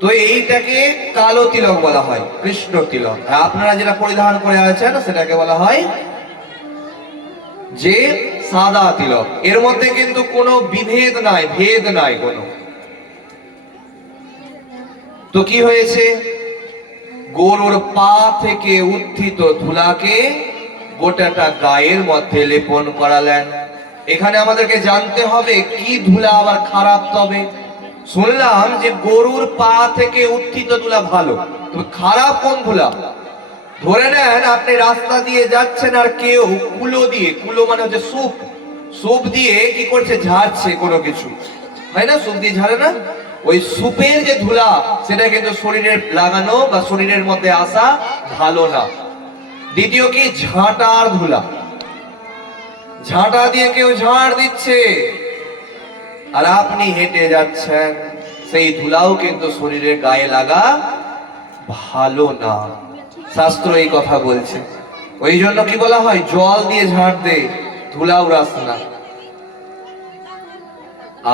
তো এইটাকে কালো তিলক বলা হয়, কৃষ্ণ তিলক। আপনারা যেটা পরিধান করে আছেন সেটাকে বলা হয় যে সাদা তিলক। এর মধ্যে কিন্তু কোনো বিভেদ নাই, ভেদ নাই কোনো। তো কি হয়েছে? গরুর পা থেকে উত্থিত ধুলাকে গোটাটা গায়ের মধ্যে লেপন করালেন। এখানে আমাদেরকে জানতে হবে কি ধুলা আবার খারাপ। তবে শুনলাম যে গরুর পা থেকে উত্থিত ধুলা ভালো, তবে খারাপ কোন ধুলা? ধরে নেন আপনি রাস্তা দিয়ে যাচ্ছেন আর কেউ কুলো দিয়ে, কুলো মানে হচ্ছে সুপ, সুপ দিয়ে কি করছে? ঝাড়ছে কোনো কিছু, হয় না? সুপ দিয়ে ঝাড়ে না? ওই সুপের যে ধুলা সেটা কিন্তু শরীরে লাগানো বা শরীরের মধ্যে আসা ভালো না। দ্বিতীয় কি? ঝাঁটার ধুলা। ঝাঁটা দিয়ে কেউ ঝাড় দিচ্ছে আর আপনি হেঁটে যাচ্ছেন, সেই ধুলাও কিন্তু শরীরের গায়ে লাগা ভালো না। শাস্ত্র এই কথা বলছে। ওই জন্য কি বলা হয়? জল দিয়ে ঝাড় দে, ধুলা উড়াস না।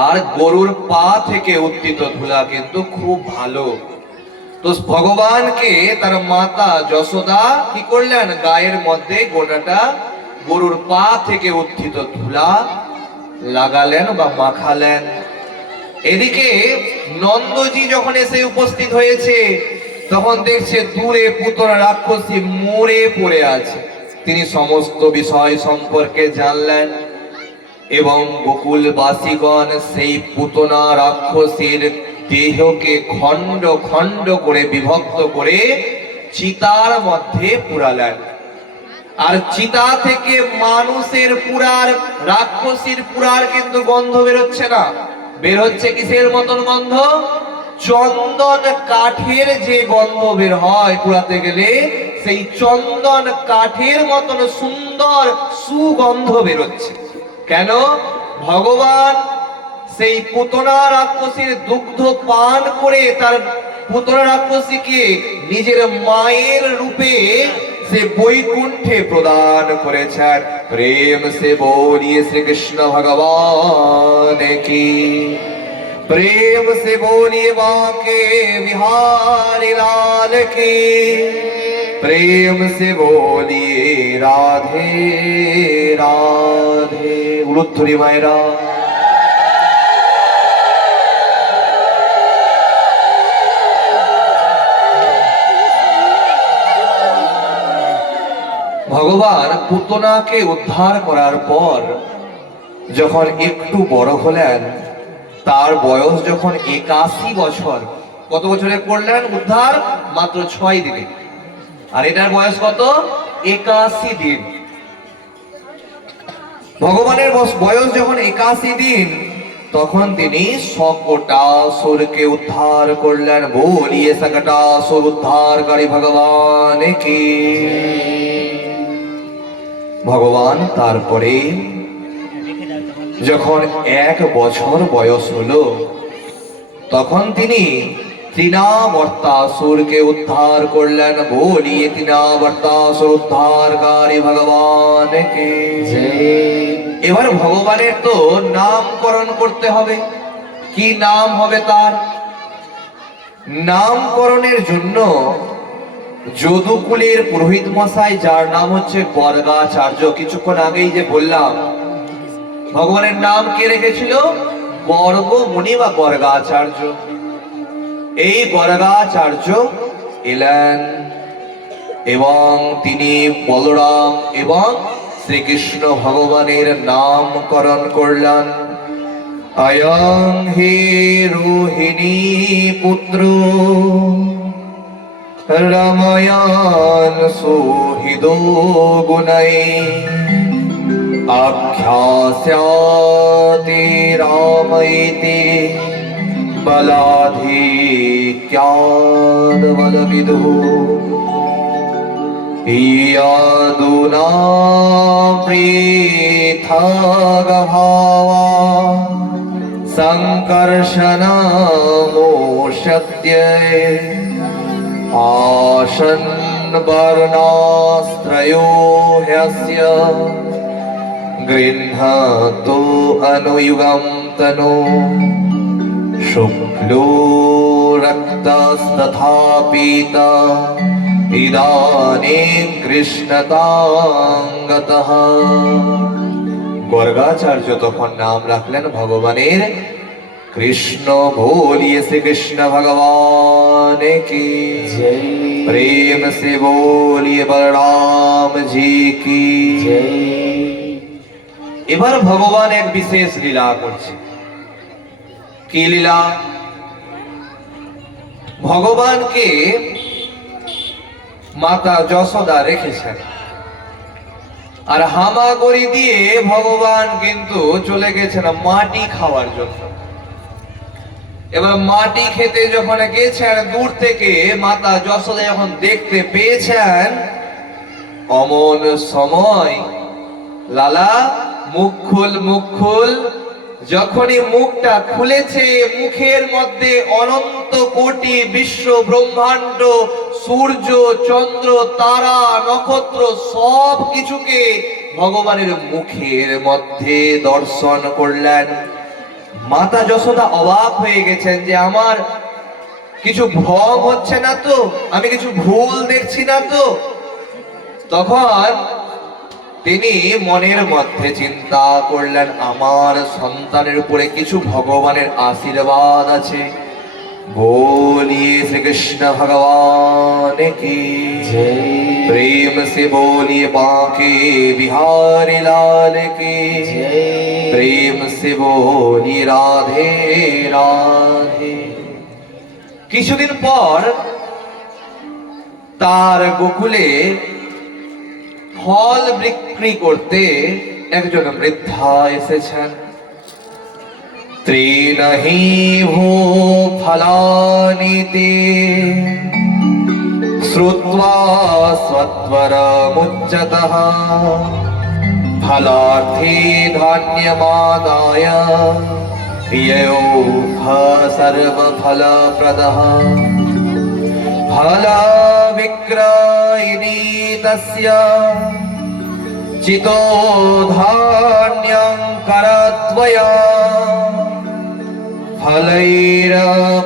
আর গরুর পা থেকে উত্থিত ধুলা কিন্তু খুব ভালো। তো ভগবানকে তার মাতা যশোদা কি করলেন, গায়ের মধ্যে গোটাটা গরুর পা থেকে উত্থিত ধুলা লাগালেন বা মাখালেন। এদিকে নন্দজি যখন এসে উপস্থিত হয়েছে, তখন দেখছে দূরে পুতনা রাক্ষসী মরে পড়ে আছে। তিনি সমস্ত বিষয় সম্পর্কে জানলেন এবং গোকুলবাসীগণ সেই পুতনা রাক্ষসীর দেহকে খণ্ড খণ্ড করে বিভক্ত করে চিতার মধ্যে পুরালেন। আর চিতা থেকে মানুষের পুরার, রাক্ষসীর পুরার কিন্তু গন্ধ বেরোচ্ছে না, বের হচ্ছে কিসের মতন গন্ধ? চন্দন কাঠের যে গন্ধ বের হয় পুরাতে গেলে, সেই চন্দন কাঠের মতন সুন্দর সুগন্ধ বেরোচ্ছে। কেন? ভগবান সেই পুতনা রাক্ষসীর দুগ্ধ পান করে তার পুতনা রাক্ষসীকে নিজের মায়ের রূপে সে বৈকুণ্ঠে প্রদান করেছেন। প্রেম সে বলিয়ে শ্রীকৃষ্ণ ভগবান কি, প্রেম সে বলিয়ে বাঁকে বিহারি লাল की, প্রেম সে বলিয়ে রাধে রাধে। উলুধ্বনি মায়েরা। ভগবান পুতনাকে উদ্ধার করার পর যখন একটু বড় হলেন, তার বয়স যখন 81 বছর, কত বছরে করলেন উদ্ধার? মাত্র 6 দিনে। আর এটার বয়স কত? 81 দিন। ভগবানের বয়স যখন 81 দিন, তখন তিনি সকটাসুরকে উদ্ধার করলেন। বলিয়ে সকটাসুর উদ্ধারকারী ভগবান কি। ভগবান তারপরে যখন 1 বছর বয়স হলো, তখন তিনি তৃণাবর্তাসুরকে উদ্ধার করলেন। বলিয়ে তৃণাবর্তাসুর উদ্ধারকারী ভগবান কে। এবার ভগবানের তো নামকরণ করতে হবে। কি নাম হবে তার? নামকরণের জন্য যদুকুলের পুরোহিত মশাই, যার নাম হচ্ছে গর্গাচার্য, কিছুক্ষণ আগেই যে বললাম, ভগবানের নাম কে রেখেছিল? গর্গ মুনি বা গর্গাচার্য। এই গর্গাচার্য এলেন এবং তিনি বলরাম এবং শ্রীকৃষ্ণ ভগবানের নামকরণ করলেন। অয়ং হে রোহিণী পুত্র রময়ান সুহৃদো গুণৈ আখ্যাস্যাতি রামৈতি বলাধিক্যাদ বলবিদু ইয়াদুনা পৃথগভাবা সংকর্ষণমোষত্যে आशन् वर्णास्त्रयो ह्यस्य गृह्णातो अनुयुगं तनु शुक्लो रक्तस्तथा पीता इदानीं कृष्णताङ्गतः। গর্গাচার্য তখন নাম রাখলেন ভগবানের কৃষ্ণ। बोलिए श्री कृष्ण भगवान की जय। प्रेम से बोलिए बलराम जी की जय। এবার ভগবান এক বিশেষ লীলা করছে। কি লীলা? ভগবানকে মাতা যশোদা রেখেছেন, আর হামাগুড়ি দিয়ে ভগবান কিন্তু চলে গেছেন মাটি খাওয়ার জন্য। এবার মাটি খেতে যখন গেছেন, দূর থেকে মাতা যশোদা যখন দেখতে পেয়েছেন, অমন সময় লালা মুখ খুল, মুখ খুল। যখনই মুখটা খুলেছে, মুখের মধ্যে অনন্ত কোটি বিশ্ব ব্রহ্মাণ্ড, সূর্য, চন্দ্র, তারা, নক্ষত্র সব কিছুকে ভগবানের মুখের মধ্যে দর্শন করলেন। মাতা যশোদা অবাক হয়ে গেছেন যে আমার কিছু ভ্রম হচ্ছে না তো, আমি কিছু ভুল দেখছি না তো? তখন তিনি মনের মধ্যে চিন্তা করলেন, আমার সন্তানের উপরে কিছু ভগবানের আশীর্বাদ আছে। बोलिए श्री कृष्ण भगवान की जय। प्रेम से बोलिए बांके बिहारी लाल की जय। प्रेम से बोलिए राधे राधे। কিছুদিন পর তার গোকুলে ফল বিক্রি করতে একজন বৃদ্ধা এসেছেন। त्रीणहि भो फलानि ते श्रुत्वा स्वत्वरमुच्चतः फलार्थे धान्यमादाय ययोः सर्वफलप्रदः फलविक्रयिणी तस्य चितो धान्यं करद्वया फलैरपुराद्रत्नै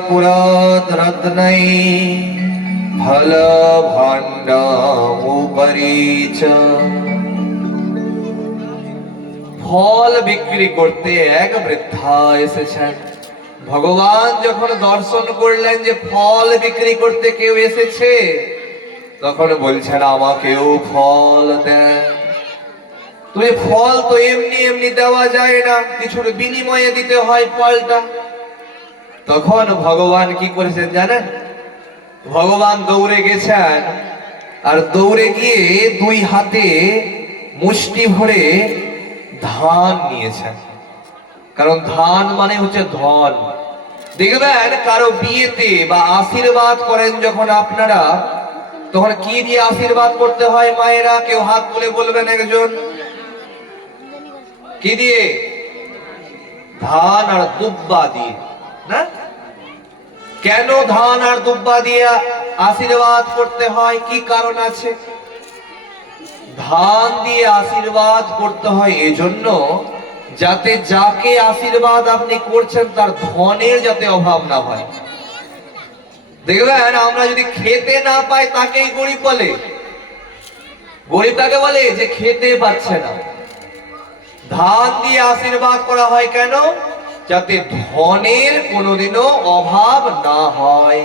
फलभाण्डामुपरि च। ফল বিক্রি করতে এক বৃদ্ধা এসেছেন। ভগবান যখন দর্শন করলেন যে ফল বিক্রি করতে কেউ এসেছে, তখন বলছেন আমাকেও ফল দেন। তুমি ফল তো এমনি এমনি দেওয়া যায় না, কিছুর বিনিময়ে দিতে হয় ফলটা। তখন ভগবান কি করেছেন জানেন? ভগবান দৌড়ে গেছেন, আর দৌড়ে গিয়ে দুই হাতে মুষ্টি ভরে ধান নিয়েছেন। কারণ ধান মানে হচ্ছে ধন। দেখবেন কারো বিয়েতে বা আশীর্বাদ করেন যখন আপনারা, তখন কি দিয়ে আশীর্বাদ করতে হয় মায়েরা? কেউ হাত তুলে বলবেন একজন। কি দিয়ে? ধান আর দুব্বা দিয়ে, না? কেন ধান আর দুব্বা দিয়ে আশীর্বাদ করতে হয়? কি কারণ আছে? ধান দিয়ে আশীর্বাদ করতে হয় এজন্য, যাতে যাকে আশীর্বাদ আপনি করছেন তার ধনের যাতে অভাব না হয়। দেখবেন আমরা যদি খেতে না পাই তাকেই গরিব বলে। গরিব তাকে বলে যে খেতে পাচ্ছে না। ধান দিয়ে আশীর্বাদ করা হয় কেন? যাতে ধনের কোনোদিনও অভাব না হয়।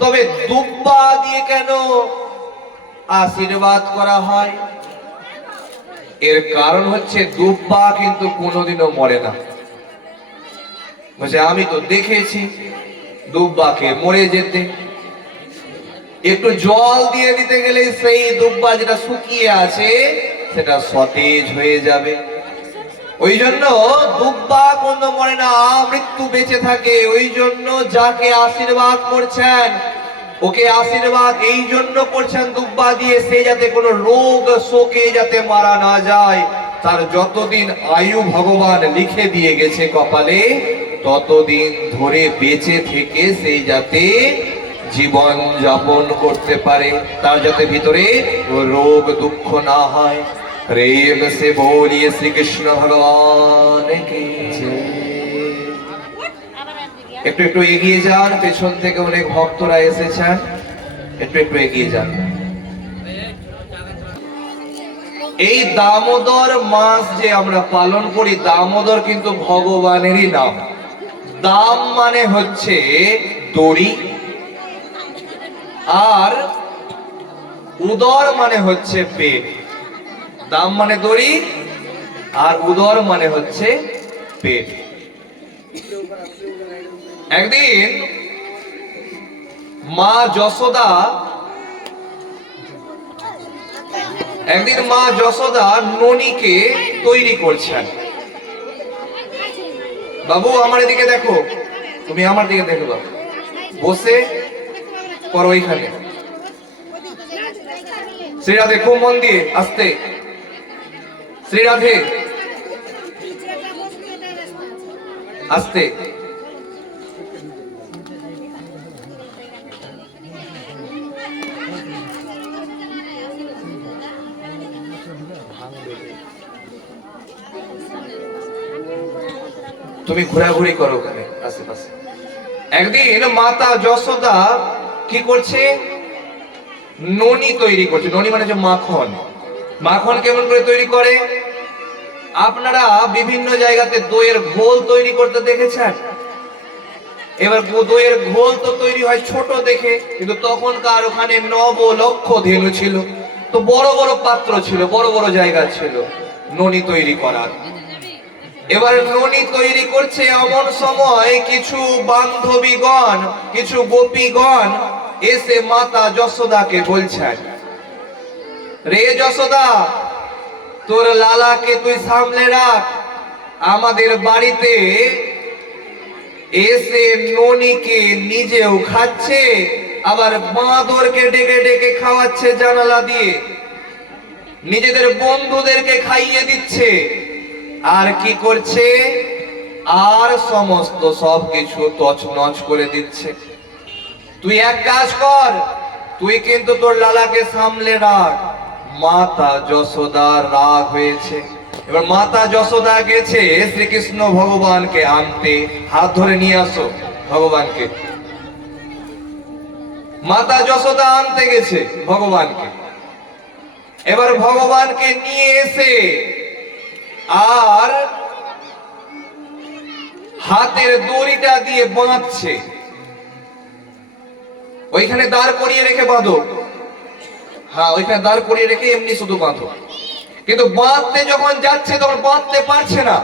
তবে দুব্বা দিয়ে কেন আশীর্বাদ করা হয়? এর কারণ হচ্ছে দুব্বা কিন্তু কোনোদিনও মরে না। বলছে আমি তো দেখেছি দুব্বাকে মরে যেতে। একটু জল দিয়ে দিতে গেলে সেই দুব্বা যেটা শুকিয়ে আছে সেটা সতেজ হয়ে যাবে। ওই জন্য দুব্বা কোনো মরে না, মৃত্যু বেঁচে থাকে। ওই জন্য যাকে আশীর্বাদ করছেন, ওকে আশীর্বাদ এই জন্য করছেন দুব্বা দিয়ে, সে যাতে কোনো রোগ শোকে যাতে মারা না যায়। তার যতদিন আয়ু ভগবান লিখে দিয়ে গেছে কপালে, ততদিন ধরে বেঁচে থেকে সেই যাতে জীবন যাপন করতে পারে, তার যাতে ভিতরে রোগ দুঃখ না হয়। প্রেম সে বলিয়ে শ্রীকৃষ্ণ ভগবান কি জয়। একটু একটু এগিয়ে যান, পেছন থেকে অনেক ভক্তরা এসেছেন, একটু একটু এগিয়ে যান। এই দামোদর মাস যে আমরা পালন করি, দামোদর কিন্তু ভগবানেরই নাম। দাম মানে হচ্ছে দড়ি, আর উদর মানে হচ্ছে পেট। দাম মানে দড়ি, আর উদর মানে হচ্ছে পেট। একদিন মা যশোদা ননীকে তৈরি করছেন। বাবু আমার দিকে দেখো, তুমি আমার দিকে দেখো, বাবু বসে করো ওইখানে। শ্রীরাধে, খুব মন দিয়ে, আস্তে। শ্রীরাধে, আস্তে। তুমি ঘোরাঘুরি করো ওখানে আশেপাশে। একদিন মাতা যশোদা কি করছে, ননি তৈরি করছে। ননি মানে যে মাখন। মাখন কেমন করে তৈরি করে? আপনারা বিভিন্ন জায়গাতে দইয়ের ঘোল তৈরি করতে দেখেছেন। এবার দইয়ের ঘোল তো তৈরি হয় ছোট দেখে, কিন্তু তখনকার ওখানে 9 লক্ষ ধেনু ছিল, তো বড় বড় পাত্র ছিল, বড় বড় জায়গা ছিল ননি তৈরি করার। এবার ননি তৈরি করছে, এমন সময় কিছু বান্ধবীগণ, কিছু গোপীগণ এসে মাতা যশোদাকে বলছেন, রে যশোদা, তোর লালাকে তুই সামলে রাখ, আমাদের বাড়িতে এসে ননিকে নিজেও খাচ্ছে, আবার বাঁদরকে ডেকে ডেকে খাওয়াচ্ছে জানালা দিয়ে, নিজেদের বন্ধুদেরকে খাইয়ে দিচ্ছে, আর কি করছে, আর সমস্ত সবকিছু তছনছ করে দিচ্ছে। তুই এক কাজ কর, তুই কিন্তু তোর লালাকে সামলে রাখ। মাতা যশোদার রাগ হয়েছে। এবার মাতা যশোদা গেছে শ্রীকৃষ্ণ ভগবানকে আনতে, হাত ধরে নিয়ে আসো ভগবানকে। মাতা যশোদা আনতে গেছে ভগবানকে। এবার ভগবানকে নিয়ে এসে আর হাতের দড়িটা দিয়ে বাঁধছে। ওইখানে দাঁড় করিয়ে রেখে বাঁধো, হ্যাঁ ওইখানে দাঁড় করিয়ে রেখে এমনি শুধু বাঁধো। কিন্তু বাঁধতে যখন যাচ্ছে তখন বাঁধতে পারছে না,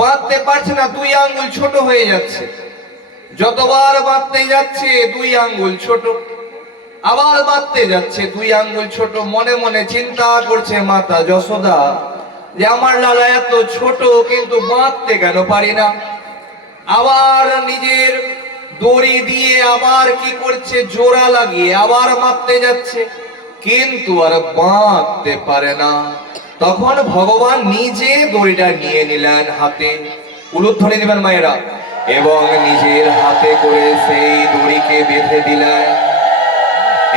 বাঁধতে পারছে না, 2 আঙ্গুল ছোট হয়ে যাচ্ছে। যতবার বাঁধতে যাচ্ছে 2 আঙ্গুল ছোট, আবার বাঁধতে যাচ্ছে 2 আঙ্গুল ছোট। মনে মনে চিন্তা করছে মাতা যশোদা যে আমার লালা এত ছোট, কিন্তু বাঁধতে কেন পারি না। আবার নিজের দড়ি দিয়ে আবার কি করছে, জোড়া লাগিয়ে আবার বাঁধতে যাচ্ছে, কিন্তু আর বাঁধতে পারে না। তখন ভগবান নিজে দড়িটা নিয়ে নিলেন হাতে, উলুধ্বনি দিবেন মায়েরা, এবং নিজের হাতে করে সেই দড়িকে বেঁধে দিলেন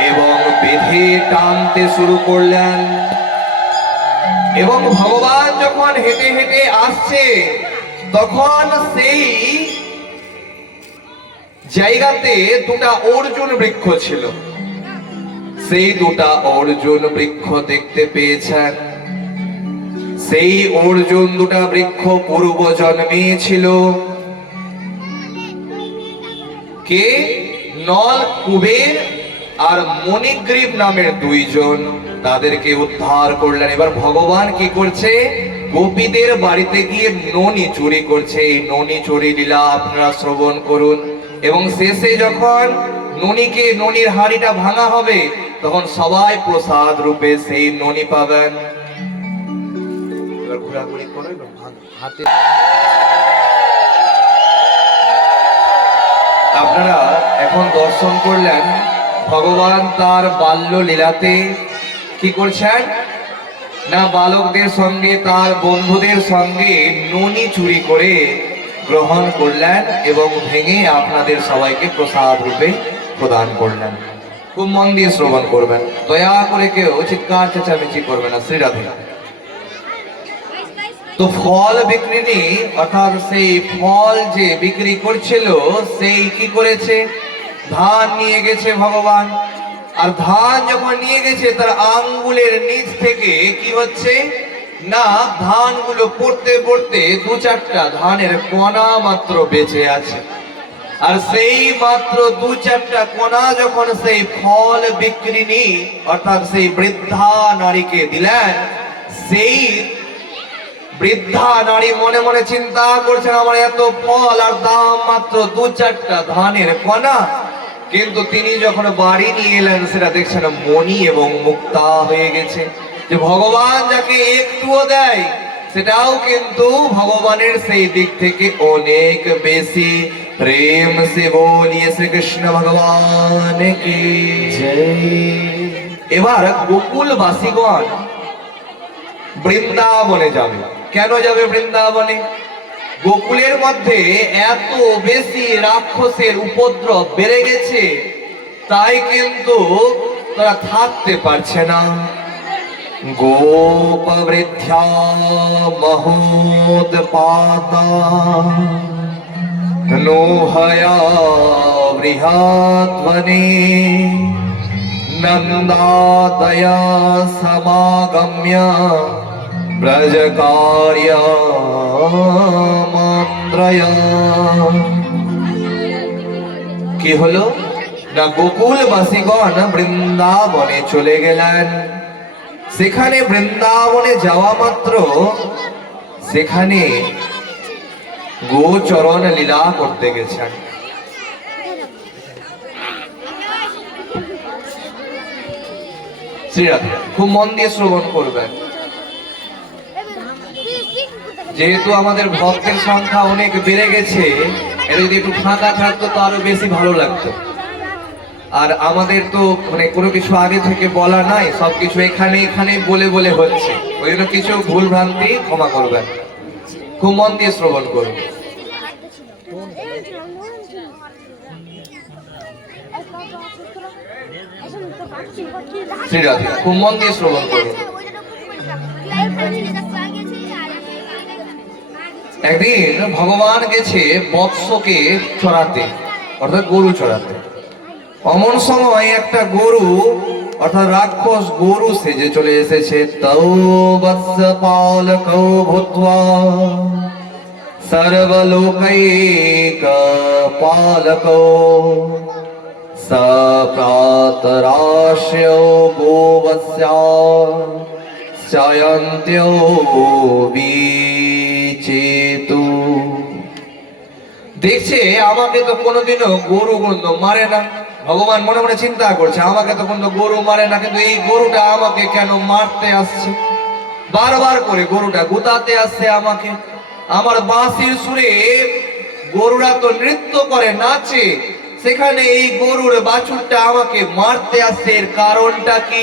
এবং বেঁধে টানতে শুরু করলেন। এবং ভগবান যখন হেঁটে হেঁটে আসছে, তখন সেই জায়গাতে 2টা অর্জুন বৃক্ষ ছিল। সেই 2টা অর্জুন বৃক্ষ দেখতে পেয়েছেন। সেই অর্জুন 2টা বৃক্ষ পূর্ব জন্মে ছিল কে, নল কুবের আর মণিগ্রীব নামের 2 জন। তাদেরকে উদ্ধার করলেন। এবার ভগবান কি করছে, গোপীদের বাড়িতে গিয়ে ননি চুরি করছে। এই ননি চুরি লীলা আপনারা শ্রবণ করুন। এবং শেষে যখন ননির হাড়িটা ভাঙা হবে, তখন সবাই প্রসাদ রূপে সেই ননি পাবেন। এবার ঘোরাঘুরি করে হাতে আপনারা এখন দর্শন করলেন ভগবান তার বাল্য লীলাতে কি করছেন না, বালকদের সঙ্গে তার বন্ধুদের সঙ্গে ননি চুরি করে গ্রহণ করলেন এবং ভেঙে আপনাদের সবাইকে প্রসাদ রূপে প্রদান করলেন। খুব মন দিয়ে শ্রবণ করবেন, দয়া করে কেউ চিৎকার চেঁচামেচি করবে না। শ্রী রাধে। তো ফল বিক্রিনি, অর্থাৎ সেই ফল যে বিক্রি করছিল, সেই কি করেছে, ধান নিয়ে গেছে ভগবান। আর ধান যখন নিয়ে গেছে, তার আঙ্গুলের নিচ থেকে কি হচ্ছে না, ধানগুলো পড়তে পড়তে 2-4টা ধানের কণা মাত্র বেঁচে আছে। আর সেই মাত্র 2-4টা কণা যখন সেই ফল বিক্রিনি অর্থাৎ সেই বৃদ্ধা নারীকে দিলেন, সেই বৃদ্ধা নারী মনে মনে চিন্তা করছেন, আমার এত ফল আর দাম মাত্র 2-4টা ধানের কণা। কিন্তু তিনি যখন বাড়ি নিয়ে এলেন, সেটা দেখছেন মণি এবং মুক্তা হয়ে গেছে। যে ভগবান যাকে একটুও দেয়, সেটাও কিন্তু ভগবানের সেই দিক থেকে অনেক বেশি। প্রেম সে বলিয়ে শ্রীকৃষ্ণ ভগবান কি জয়। এবার গোকুলবাসীগণ বৃন্দাবনে যাবে। কেন যাবে বৃন্দাবনে? গোকুলের মধ্যে এত বেশি রাক্ষসের উপদ্রব বেড়ে গেছে, তাই কিন্তু তারা থাকতে পারছে না। গোপবৃদ্ধা মহোৎপাতা নোহয়া বৃহৎবনে নন্দাদয়া সমাগম্য ব্রজকার্য মন্ত্রয়া। কি হলো না, গোকুলবাসীগণ বৃন্দাবনে চলে গেলেন। সেখানে বৃন্দাবনে যাওয়া মাত্র সেখানে গোচরণ লীলা করতে গেছেন। শ্রীরাধে খুব মন দিয়ে শ্রবণ করবেন, যেহেতু আমাদের ভক্তের সংখ্যা অনেক বেড়ে গেছে, এটা যদি একটু ফাঁকা থাকতো তো আরো বেশি ভালো লাগতো। আর আমাদের তো মানে কোনো কিছু আগে থেকে বলা নাই, সবকিছু এখানে এখানে বলে বলে হচ্ছে, ওই জন্য কিছু ভুল ভ্রান্তি ক্ষমা করবেন, খুব মন দিয়ে শ্রবণ করুন। শ্রীরাধে খুব মন দিয়ে শ্রবণ করুন। একদিন ভগবান গেছে বৎসকে চড়াতে, অর্থাৎ গরু চড়াতে। অমন সময় একটা গরু অর্থাৎ রাক্ষস গরু সেজে চলে এসেছে। তৌ বৎস পালকৌ ভূত্বা সর্বলোকৈক পালকৌ স প্রাতরাশ্যৌ গোবৎস্যা চায়ন্ত্যৌ বিচেতু। দেখছে আমাকে তো কোনোদিনও গরু গন্ধ মারে না। ভগবান মনে মনে চিন্তা করছে, আমাকে তো কোনো গরু মারে না, কিন্তু এই গরুটা আমাকে কেন মারতে আসছে, বারবার করে গরুটা গুতাতে আসছে আমাকে। আমার বাঁশির সুরে গরুরা তো নৃত্য করে, নাচে, সেখানে এই গরুর বাছুরটা আমাকে মারতে আসছে, এর কারণটা কি?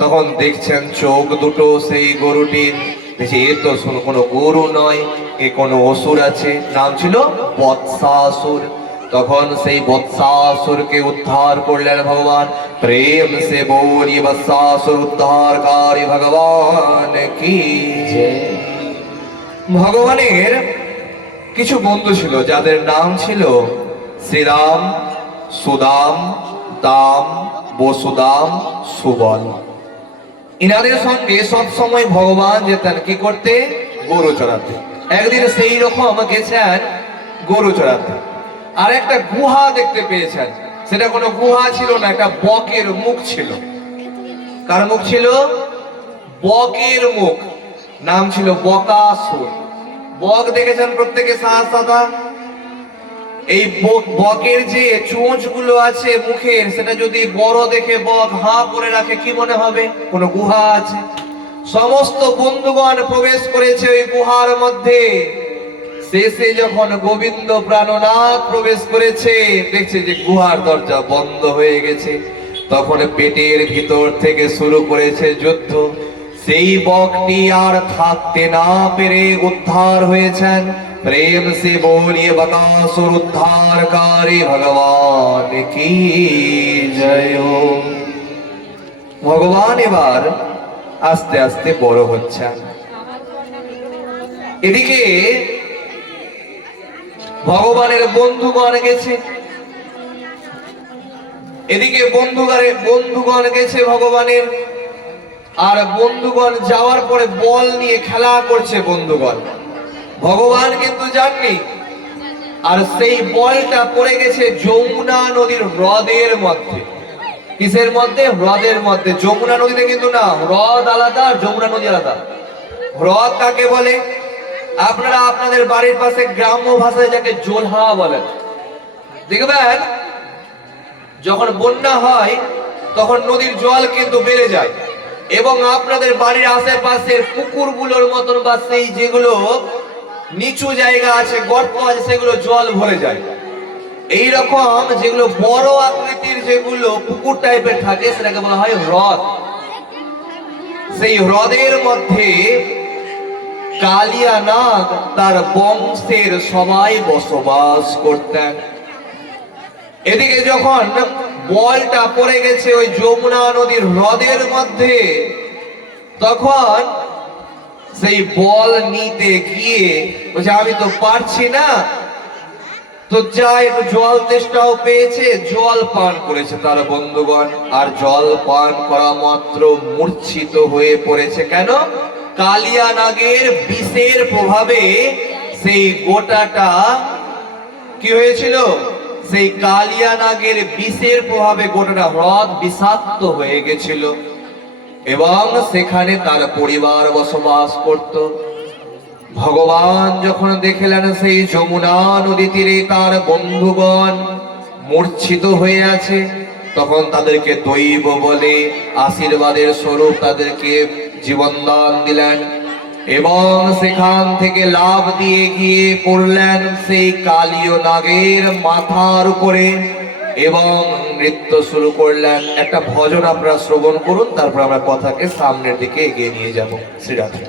তখন দেখছেন চোখ দুটো সেই গরুটির, দেখছি এ তো কোনো গরু নয়, এ কোনো অসুর আছে, নাম ছিল বৎসাসুর। তখন সেই বৎসাসুরকে উদ্ধার করলেন ভগবান। প্রেম সে বলি বৎসাসুর উদ্ধারকারী ভগবান কি জয়। ভগবানের কিছু বন্ধু ছিল যাদের নাম ছিল শ্রীরাম, সুদাম, দাম, বসুদাম, সুবল। ইনাদের সঙ্গে সব সময় ভগবান যেতেন কি করতে, গরু চড়াতে। একদিন সেই রকম গেছেন গরু চড়াতে, আর একটা গুহা দেখতে পেয়েছেন। সেটা কোনো গুহা ছিল না, একটা বকের মুখ ছিল। কার মুখ ছিল? বকের মুখ, নাম ছিল বকাসুর। বক দেখেছেন প্রত্যেকে সাদা সাদা, এই বকের যে চোঁচ গুলো আছে মুখের, সেটা যদি বড় দেখে বক হাঁ করে রাখে কি মনে হবে? কোনো গুহা আছে। সমস্ত বন্ধুগণ প্রবেশ করেছে ওই গুহার মধ্যে। শেষে যখন গোবিন্দ প্রাণনাথ প্রবেশ করেছে, দেখছে যে গুহার দরজা বন্ধ হয়ে গেছে। তখন পেটের ভিতর থেকে শুরু করেছে যুদ্ধ। সেই বকটি আর থাকতে না পেরে উদ্ধার হয়েছেন। প্রেম সে বলিয়ে বকাসুর উদ্ধারকারী ভগবান কি জয়। ভগবান এবার আস্তে আস্তে বড় হচ্ছেন। এদিকে ভগবানের বন্ধুগণ গেছে, এদিকে বন্ধুগণ গেছে ভগবানের। আর বন্ধুগণ যাওয়ার পরে বল নিয়ে খেলা করছে বন্ধুগণ, ভগবান কিন্তু জাননি। আর সেই বলটা পড়ে গেছে যমুনা নদীর হ্রদের মধ্যে। কিসের মধ্যে? হ্রদের মধ্যে। যমুনা নদীতে কিন্তু না, হ্রদ আলাদা আর যমুনা নদী আলাদা। হ্রদ কাকে বলে? আপনারা আপনাদের বাড়ির পাশে গ্রাম্য ভাষায় যাকে জোলহা বলেন, দেখবেন যখন বন্যা হয় তখন নদীর জল কিন্তু বেড়ে যায়, এবং আপনাদের বাড়ির আশেপাশের পুকুরগুলোর মতন বা সেই যেগুলো নিচু জায়গা আছে, গর্ত আছে, সেগুলো জল ভরে যায়। এইরকম যেগুলো বড় আকৃতির যেগুলো পুকুর টাইপের থাকে সেটাকে বলা হয় হ্রদ। সেই হ্রদের মধ্যে কালিয়া নাগ তার বংশের সবাই বসবাস করতেন। এদিকে যখন বলটা পড়ে গেছে ওই যমুনা নদীর হ্রদের মধ্যে, তখন সেই বল নিতে গিয়ে বলছে আমি তো পারছি না, তো যা একটু জল তেষ্টাও পেয়েছে, জল পান করেছে তার বন্ধুগণ, আর জল পান করা মাত্র মূর্ছিত হয়ে পড়েছে। কেন? কালিয়া নাগের বিষের প্রভাবে সেই গোটাটা কি হয়েছিল, সেই কালিয়া নাগের বিষের প্রভাবে গোটাটা হ্রদ বিষাক্ত হয়ে গেছিল, এবং সেখানে তার পরিবার বসবাস করত। ভগবান যখন দেখলেন সেই যমুনা নদী তীরে তার বন্ধুগণ মূর্ছিত হয়ে আছে, তখন তাদেরকে দৈব বলে আশীর্বাদের স্বরূপ তাদেরকে জীবনদান দিলেন, এবং সেখান থেকে লাভ দিয়ে গিয়ে পড়লেন সেই কালীয় নাগের মাথার উপরে এবং নৃত্য শুরু করলেন। একটা ভজন আপনারা শ্রবণ করুন, তারপর আমরা কথাকে সামনের দিকে এগিয়ে নিয়ে যাব। শ্রীরাধে।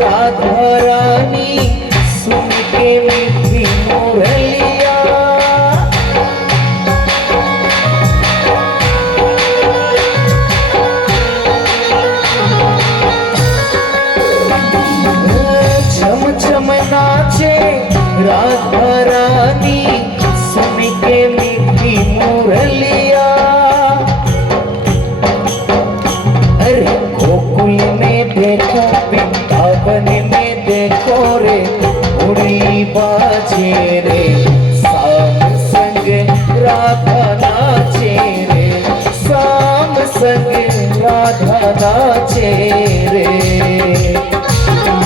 राधा रानी सुन के मीठी मुरलिया, छम छम नाचे राधा रानी सुन के मीठी मुरलिया। अरे गोकुल में देखो, वृंदावन में देखो रे, मुरली बाजे रे, शाम संग राधा नाचे रे, शाम संग राधा नाचे रे।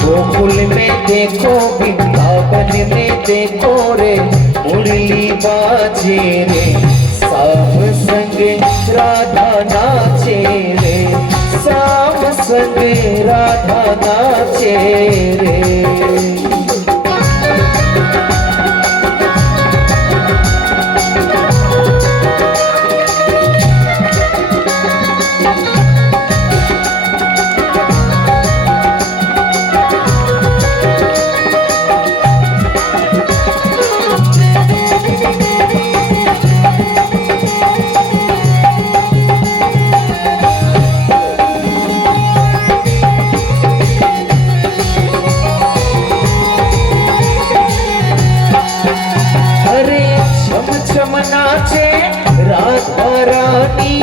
गोकुल में देखो, वृंदावन में देखो रे, मुरली बाजे रे, शाम संग राधा नाचे रे, शाम संग राधा नाचे रे। नाचे राधा रानी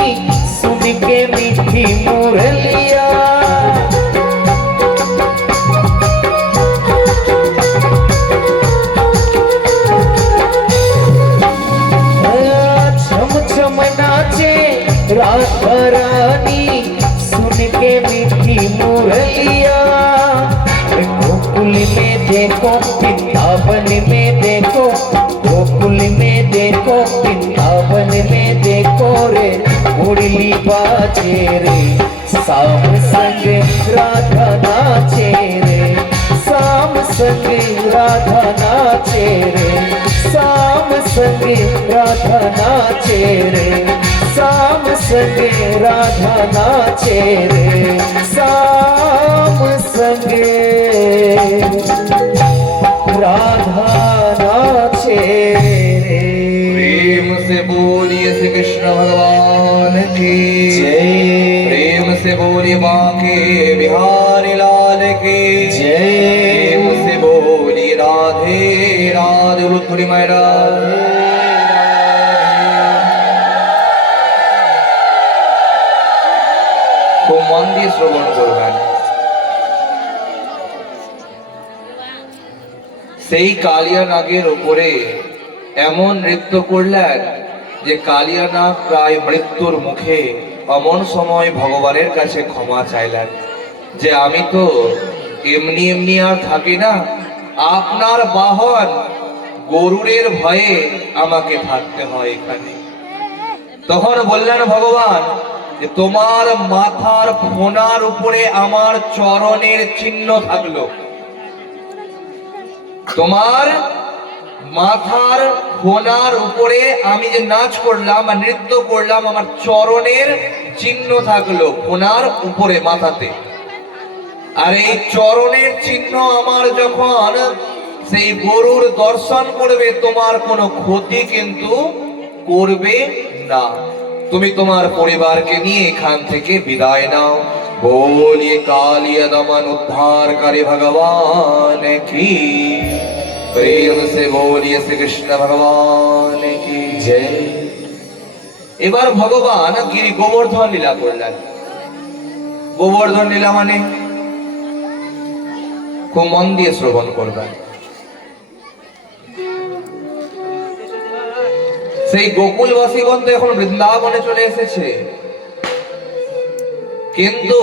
सुन के मीठी मुरलिया, छम छम नाचे राधा रानी सुन के मीठी मुरलिया। गोकुल में देखो, वृंदावन में देखो, गोकुल में देखो, वृंदावन में देखो रे, मुरली बाजे रे, शाम संग राधा नाचे रे, शाम संग राधा नाचे रे, शाम संग राधा नाचे रे, शाम संग राधा नाचे रे, शाम संग राधा नाचे रे। प्रेम से बोलिए श्री कृष्ण भगवान की जय। प्रेम से बोलिए बांके बिहारी लाल की जय। प्रेम से बोलिए राधे राधे रुद्री मैरा। খুব মন দিয়ে শ্রবণ করবেন। সেই কালিয়া নাগের উপরে এমন নৃত্য করলেন যে কালিয়া নাগ প্রায় মৃত্যুর মুখে অমন সময় ভগবানের কাছে ক্ষমা চাইলেন। যে আমি তো এমনি এমনি আর থাকি না, আপনার বাহন গরুরের ভয়ে আমাকে থাকতে হয় এখানে। তখন বললেন ভগবান যে তোমার মাথার ফোনার উপরে আমার চরণের চিহ্ন থাকলো, তোমার মাথার ফোনার উপরে আমি যে নাচ করলাম বা নৃত্য করলাম, আমার চরণের চিহ্ন থাকলো ফোনার উপরে মাথাতে। আর এই চরণের চিহ্ন আমার যখন সেই গরুর দর্শন করবে, তোমার কোনো ক্ষতি কিন্তু করবে না। তুমি তোমার পরিবারকে নিয়ে এখান থেকে বিদায় নাও। बोलिए कालिया दमन उद्धारकारी भगवान की, प्रेम से बोलिए श्री कृष्ण भगवान की जय। এবার ভগবান গিরি গোবর্ধন লীলা করলেন। গোবর্ধন লীলা মানে খুব মন দিয়ে শ্রবণ করবেন। সেই গোকুলবাসীগণ তো এখন বৃন্দাবনে চলে এসেছে, কিন্তু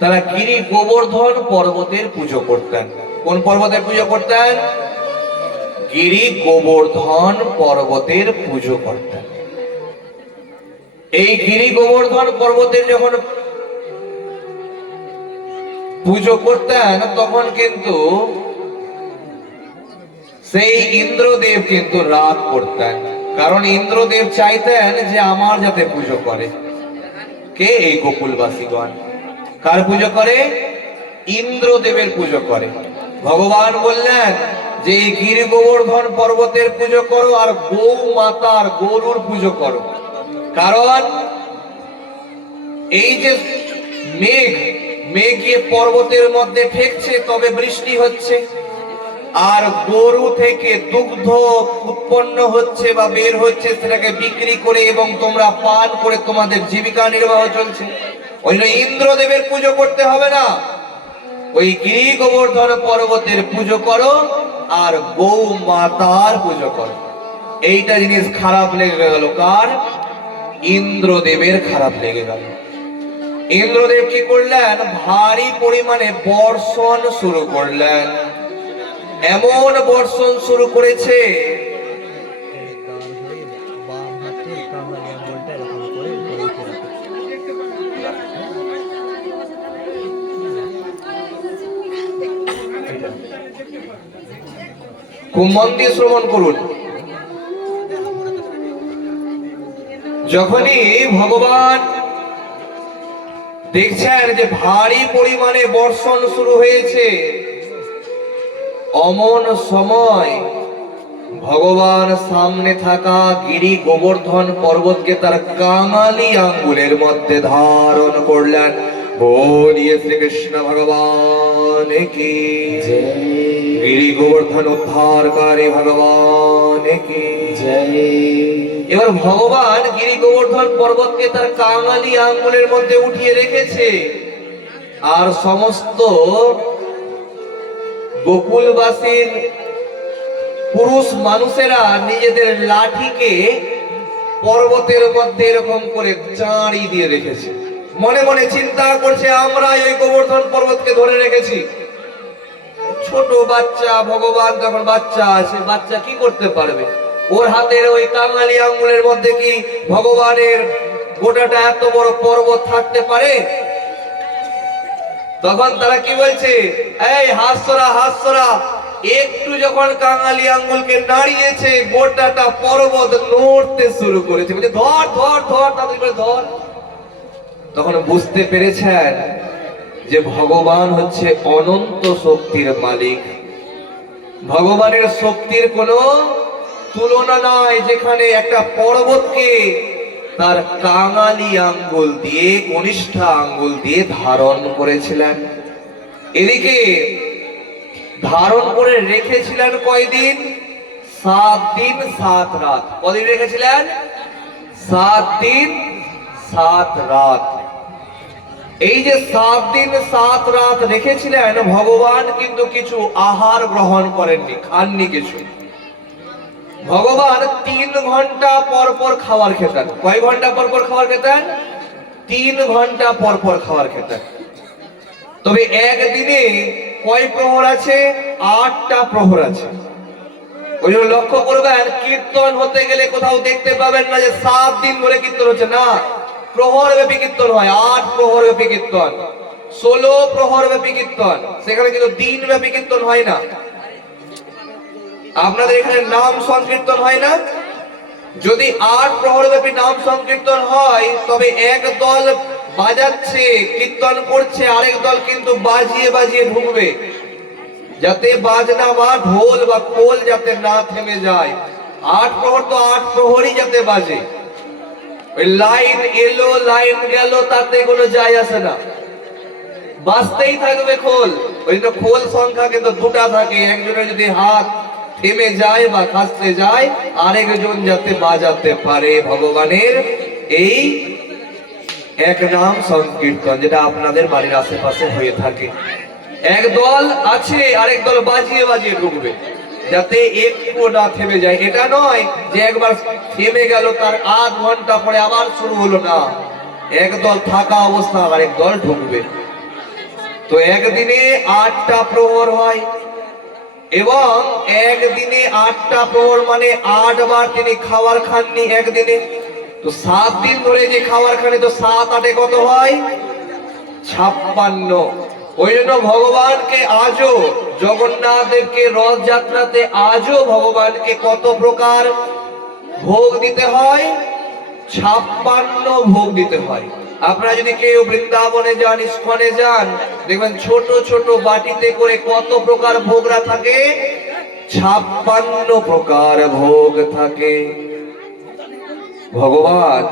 তারা গিরি গোবর্ধন পর্বতের পুজো করতেন। কোন পর্বতের পুজো করতেন? গিরি গোবর্ধন পর্বতের পুজো করতেন। এই গিরি গোবর্ধন পর্বতের যখন পুজো করতেন, তখন কিন্তু সেই ইন্দ্রদেব কিন্তু রাগ করতেন, কারণ ইন্দ্রদেব চাইতেন যে আমার যাতে পুজো করে। কে? এই গোকুলবাসীগণ। কার পুজো করে? ইন্দ্রদেবের পুজো করে। ভগবান বললেন যে এই গিরি গোবর্ধন পর্বতের পুজো করো আর গৌ মাতার গরুর পুজো করো, কারণ এই যে মেঘ গিয়ে পর্বতের মধ্যে ঠেকছে, তবে বৃষ্টি হচ্ছে, আর গরু থেকে দুগ্ধ উৎপন্ন হচ্ছে বা বের হচ্ছে, সেটাকে বিক্রি করে এবং তোমরা পান করে তোমাদের জীবিকা নির্বাহ চলছে। ওই জন্য ইন্দ্রদেবের পুজো করতে হবে না, ওই গিরি গোবর্ধন পর্বতের পুজো করো আর গৌ মাতার পুজো করো। এইটা জিনিস খারাপ লেগে গেল কার? ইন্দ্রদেবের খারাপ লেগে গেল। ইন্দ্রদেব কি করলেন? ভারী পরিমাণে বর্ষণ শুরু করলেন। এমন বর্ষণ শুরু করেছে খুব মন দিয়ে শ্রবণ করুন। যখনই ভগবান দেখছেন যে ভারী পরিমাণে বর্ষণ শুরু হয়েছে, অমন সময় ভগবান সামনে থাকা গিরি গোবর্ধন পর্বতকে তার কাঙালি আঙ্গুলের মধ্যে ধারণ করলেন। बोलिए श्री कृष्ण भगवान की जय। গিরি গোবর্ধন উদ্ধারকারী ভগবান की जय। এবার ভগবান গিরি গোবর্ধন পর্বতকে তার কাঙালি আঙ্গুলের মধ্যে উঠিয়ে রেখেছে, আর সমস্ত গোকুলবাসীর পুরুষ মানুষেরা নিজেদের লাঠিকে পর্বতের মধ্যে এরকম করে চাঁড়ি দিয়ে রেখেছে। মনে মনে চিন্তা করছে, আমরা এই গোবর্ধন পর্বতকে ধরে রেখেছি। ছোট বাচ্চা, ভগবান যখন বাচ্চা আছে, বাচ্চা কি করতে পারবে? ওর হাতের ওই কাঙালি আঙ্গুলের মধ্যে কি ভগবানের গোটাটা এত বড় পর্বত থাকতে পারে? তখন তারা কি বলছে? এই হাসরা হাসরা, একটু যখন কাঙালি আঙ্গুলকে নাড়িয়েছে, গোটাটা পর্বত নড়তে শুরু করেছে। বলে ধর ধর ধর, তাদের করে ধর। তখন বুঝতে পেরেছেন যে ভগবান হচ্ছে অনন্ত শক্তির মালিক। ভগবানের শক্তির কোনো তুলনা নাই, যেখানে একটা পর্বতকে তার কাঙালি আঙ্গুল দিয়ে, কনিষ্ঠ আঙ্গুল দিয়ে ধারণ করেছিলেন। এদিকে ধারণ করে রেখেছিলেন কয়দিন? 7 দিন 7 রাত। কদিন রেখেছিলেন? 7 দিন 7 রাত। এই যে 7 দিন 7 রাত রেখেছিলেন, ভগবান কিন্তু কিছু আহার গ্রহণ করেননি, খাননি কিছু। ভগবান 3 ঘন্টা পর পর খাবার খেতেন। কয় ঘন্টা পর পর খাবার খেতেন? 3 ঘন্টা পর পর খাবার খেতেন। তবে একদিনে কয় প্রহর আছে? 8টা প্রহর আছে। ওই জন্য লক্ষ্য করবেন, কীর্তন হতে গেলে কোথাও দেখতে পাবেন না যে 7 দিন ধরে কীর্তন হচ্ছে, না, প্রহর ব্যাপী কীর্তন হয়। 8 প্রহর ব্যাপী কীর্তন, 16 প্রহর ব্যাপী কীর্তন, সেখানে কিন্তু দিন ব্যাপী কীর্তন হয় না। আপনাদের এখানে নাম সংকীর্তন হয় না? যদি 8 প্রহর ব্যাপী নাম সংকীর্তন হয়, তবে এক দল বাজাচ্ছে, কীর্তন করছে, আরেক দল কিন্তু বাজিয়ে বাজিয়ে ঢুকবে, যাতে বাজনা বা ঢোল বা খোল যাতে না থেমে যায়। 8 প্রহর তো 8 প্রহরই যাতে বাজে। ওই লাইন এলো লাইন গেল তাতে কোনো যায় আসে না, বাজতেই থাকবে খোল। ওই জন্য খোল সংখ্যা কিন্তু 2টা থাকে, একজনের যদি হাত থেমে যায় বা খাসতে যায়, আরেকজন যাতে বাজাতে পারে ভগবানের এই এক নাম সংকীর্তন, যেটা আপনাদের বাড়ির আশেপাশে হয়ে থাকে। এক দল আছে, আরেক দল বাজিয়ে বাজিয়ে ঢুকবে, যাতে একটু না থেমে যায়। এটা নয় যে একবার থেমে গেল তার আধ ঘন্টা পরে আবার শুরু হলো, না, এক দল থাকা অবস্থা আরেক দল ঢুকবে। তো একদিনে 8টা প্রহর হয়, এবং একদিনে 8টা প্রহর মানে 8 বার তিনি খাবার খাননি একদিনে। তো 7 দিন ধরে যে খাবার খানে, তো 7 8 কত হয়? 56। ওই জন্য ভগবানকে আজও, জগন্নাথ দেবকে রথযাত্রাতে আজও ভগবানকে কত প্রকার ভোগ দিতে হয়? 56 ভোগ দিতে হয়। আপনারা যদি কেউ বৃন্দাবনে যান, ইস্কনে যান, দেখবেন ছোট ছোট বাটিতে করে কত প্রকার ভোগরা থাকে? 56 প্রকার ভোগ থাকে। ভগবান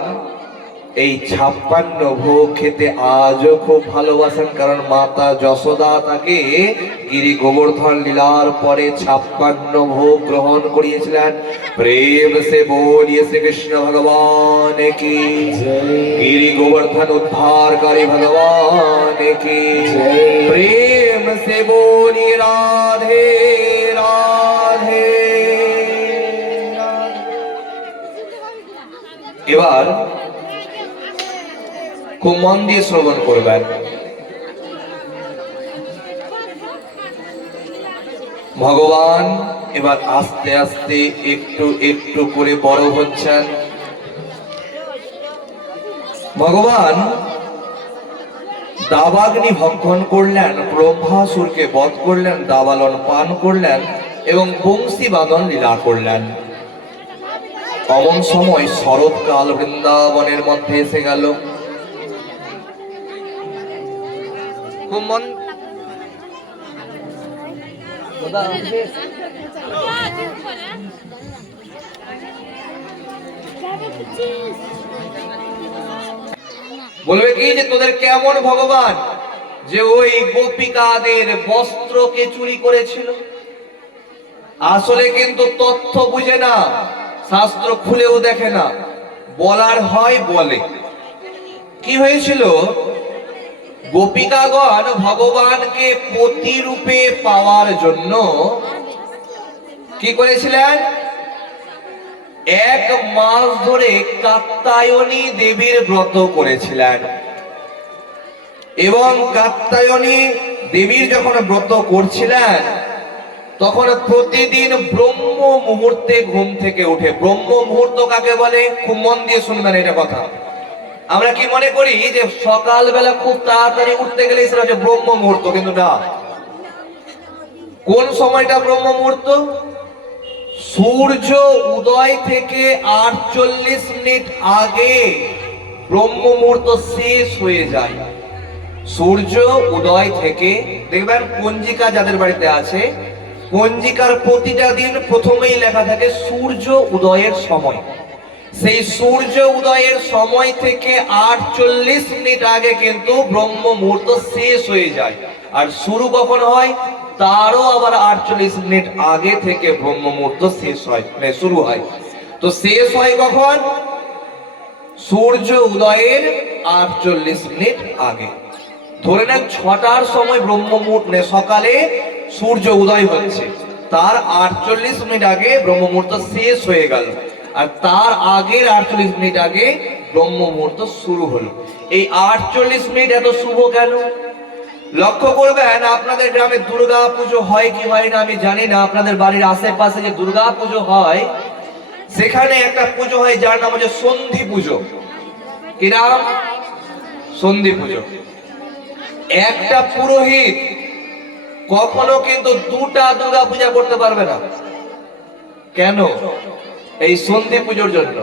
এই 56 ভোগ খেতে আজও খুব ভালোবাসেন, কারণ মাতা যশোদা তাকে গিরি গোবর্ধন লীলার পরে 56 ভোগ গ্রহণ করিয়েছিলেন। প্রেম সে বলিয়ে শ্রীকৃষ্ণ ভগবান কি, গিরি গোবর্ধন উদ্ধারকারী ভগবান কি, প্রেম সে বলিয়ে রাধে রাধে। এবার খুব মন দিয়ে শ্রবণ করবেন। ভগবান এবার আস্তে আস্তে একটু একটু করে বড় হচ্ছেন। ভগবান দাবাগ্নি ভক্ষণ করলেন, ব্রহ্মাসুরকে বধ করলেন, দাবালন পান করলেন এবং বংশী বাদন লীলা করলেন। অমন সময় শরৎকাল বৃন্দাবনের মধ্যে এসে গেল। বলবে কি যে তোদের কেমন ভগবান যে ওই গোপিকাদের বস্ত্রকে চুরি করেছিল? আসলে কিন্তু তথ্য বুঝে না, শাস্ত্র খুলেও দেখে না, বলার হয় বলে। কি হয়েছিল? গোপিকাগণ ভগবানকে প্রতিরূপে পাওয়ার জন্য কি করেছিলেন? 1 মাস ধরে কাত্যায়নী দেবীর ব্রত করেছিলেন। এবং কাত্যায়নী দেবীর যখন ব্রত করছিলেন, তখন প্রতিদিন ব্রহ্ম মুহূর্তে ঘুম থেকে উঠে। ব্রহ্ম মুহূর্ত কাকে বলে? খুব মন দিয়ে শুনবেন এটা কথা। আমরা কি মনে করি যে সকালবেলা খুব তাড়াতাড়ি উঠতে গেলে সেটা হচ্ছে ব্রহ্ম মুহূর্ত, কিন্তু না। কোন সময়টা ব্রহ্ম মুহূর্ত? সূর্য উদয় থেকে 48 মিনিট আগে ব্রহ্ম মুহূর্ত শেষ হয়ে যায়। সূর্য উদয় থেকে, দেখবেন পঞ্জিকা যাদের বাড়িতে আছে, পঞ্জিকার প্রতিটা দিন প্রথমেই লেখা থাকে সূর্য উদয়ের সময়। সেই সূর্য উদয়ের সময় থেকে 48 মিনিট আগে কিন্তু ব্রহ্ম মুহূর্ত শেষ হয়ে যায়। আর শুরু কখন হয়? তারও আবার 48 মিনিট আগে থেকে ব্রহ্ম মুহূর্ত শেষ হয়, মানে শুরু হয়। তো শেষ হয় কখন? সূর্য উদয়ের 48 মিনিট আগে। ধরে নেন 6টার সময় ব্রহ্ম মুহূর্ত, সকালে সূর্য উদয় হচ্ছে, তার 48 মিনিট আগে ব্রহ্ম মুহূর্ত শেষ হয়ে গেল, আর তার আগের 48 মিনিট আগে ব্রহ্ম মুহূর্ত শুরু হলো। এই 48 মিনিট এত শুভ কেন? লক্ষ্য করবেন আপনাদের গ্রামে দুর্গা পুজো হয় কি হয় না আমি জানি না, আপনাদের বাড়ির আশেপাশে যে দুর্গা পুজো হয় সেখানে একটা পুজো হয় যার নাম হচ্ছে সন্ধি পুজো। কি নাম? সন্ধি পুজো। একটা পুরোহিত কখনো কিন্তু দুটা দুর্গা পূজা করতে পারবে না। কেন? এই সন্ধি পুজোর জন্য।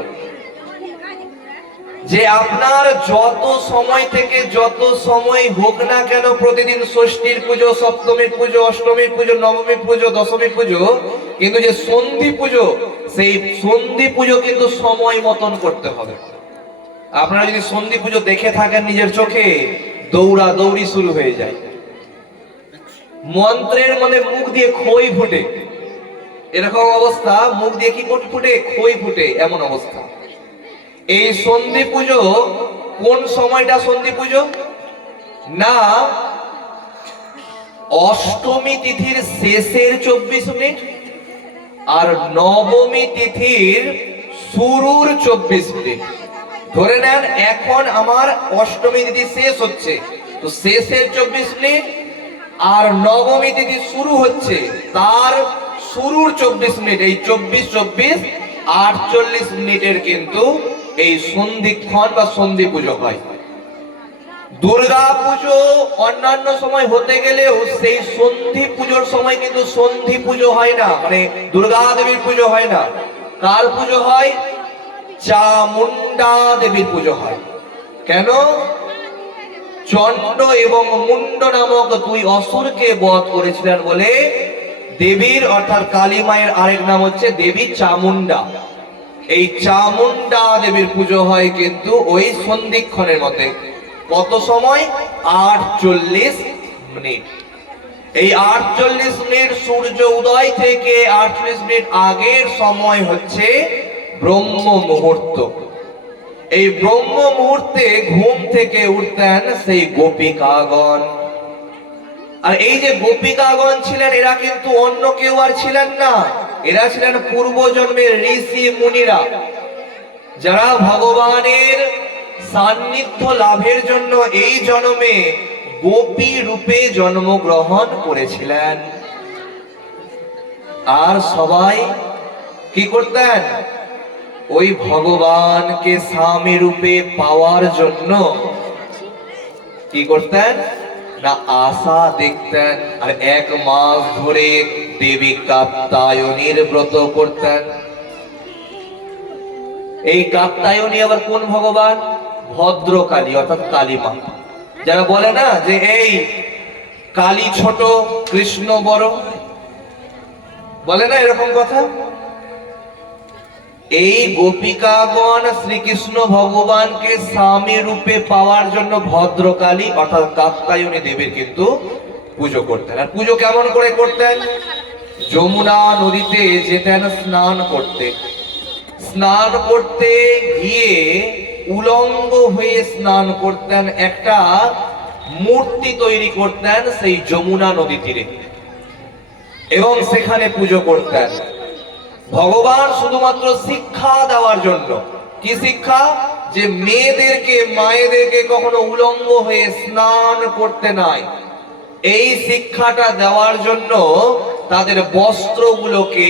যে আপনার যত সময় থেকে যত সময় হোক না কেন, প্রতিদিন ষষ্ঠীর পুজো, সপ্তমীর পুজো, অষ্টমীর পুজো, নবমীর পুজো, দশমীর পুজো, কিন্তু যে সন্ধি পুজো, সেই সন্ধি পুজো কিন্তু সময় মতন করতে হবে। আপনারা যদি সন্ধি পুজো দেখে থাকেন নিজের চোখে, দৌড়া দৌড়ি শুরু হয়ে যায়। মন্ত্রের মানে মুখ দিয়ে খই ফুটে, এরকম অবস্থা। মুখ দিয়ে কি ফুটে? খই ফুটে, এমন অবস্থা। এই সন্ধি পুজো কোন সময়টা সন্ধি পুজো? না অষ্টমী তিথির শেষের 24 মিনিট আর নবমী তিথির শুরুর 24 মিনিট। ধরে নেন এখন আমার অষ্টমী তিথি শেষ হচ্ছে, তো শেষের 24 মিনিট আর নবমী তিথি শুরু হচ্ছে তার শুরুর 24 মিনিট। এই 24 48 মিনিটের কিন্তু এই সন্ধিক্ষণ বা সন্ধি পুজো হয়। দুর্গা পুজো অন্যান্য সময় হতে গেলেও সেই সন্ধি পুজোর সময় কিন্তু সন্ধি পুজো হয় না, মানে দুর্গা দেবীর পুজো হয় না। কার পুজো হয়? চামুন্ডা দেবীর পুজো হয়। কেন? চন্ড এবং মুন্ড নামক দুই অসুরকে বধ করেছিলেন বলে দেবীর অর্থাৎ কালী মায়ের আরেক নাম হচ্ছে দেবী চামুন্ডা। এই চামুন্ডা দেবীর পুজো হয় কিন্তু ওই সন্ধিক্ষণের মধ্যে। কত সময়? 48 মিনিট। এই 48 মিনিট সূর্য উদয় থেকে 48 মিনিট আগের সময় হচ্ছে ব্রহ্ম মুহূর্ত। এই ব্রহ্ম মুহূর্তে ঘুম থেকে উঠতেন সেই গোপিকাগণ। আর এই যে গোপিকাগণ ছিলেন, এরা কিন্তু অন্য কেউ আর ছিলেন না, এরা ছিলেন পূর্বজন্মের ঋষি মুনিরা, যারা ভগবানের সান্নিধ্য লাভের জন্য এই জন্মে গোপী রূপে জন্মগ্রহণ করেছিলেন। আর সবাই কি করতেন? ওই ভগবানকে স্বামী রূপে পাওয়ার জন্য কি করতেন না আশা দেখতেন। আর 1 মাস ধরে দেবী কাত্যায়নীর ব্রত করতেন। এই কাত্যায়নী আবার কোন ভগবান? ভদ্রকালী অর্থাৎ কালী মা। যারা বলে না যে এই কালী ছোট কৃষ্ণ বড়, বলে না এরকম কথা। এই গোপিকাগণ শ্রীকৃষ্ণ ভগবানকে স্বামী রূপে পাওয়ার জন্য ভদ্রকালী অর্থাৎ কাত্যায়নী দেবীর কিন্তু পুজো করতেন। আর পুজো কেমন করে করতেন? যমুনা নদীতে যেতেন স্নান করতে। স্নান করতে গিয়ে উলঙ্গ হয়ে স্নান করতেন, একটা মূর্তি তৈরি করতেন সেই যমুনা নদী তীরে এবং সেখানে পুজো করতেন। ভগবান শুধুমাত্র শিক্ষা দেওয়ার জন্য। কি শিক্ষা? যে মেয়েদেরকে মায়েদেরকে কখনো উলঙ্গ হয়ে স্নান করতে নাই, এই শিক্ষাটা দেওয়ার জন্য তাদের বস্ত্রগুলোকে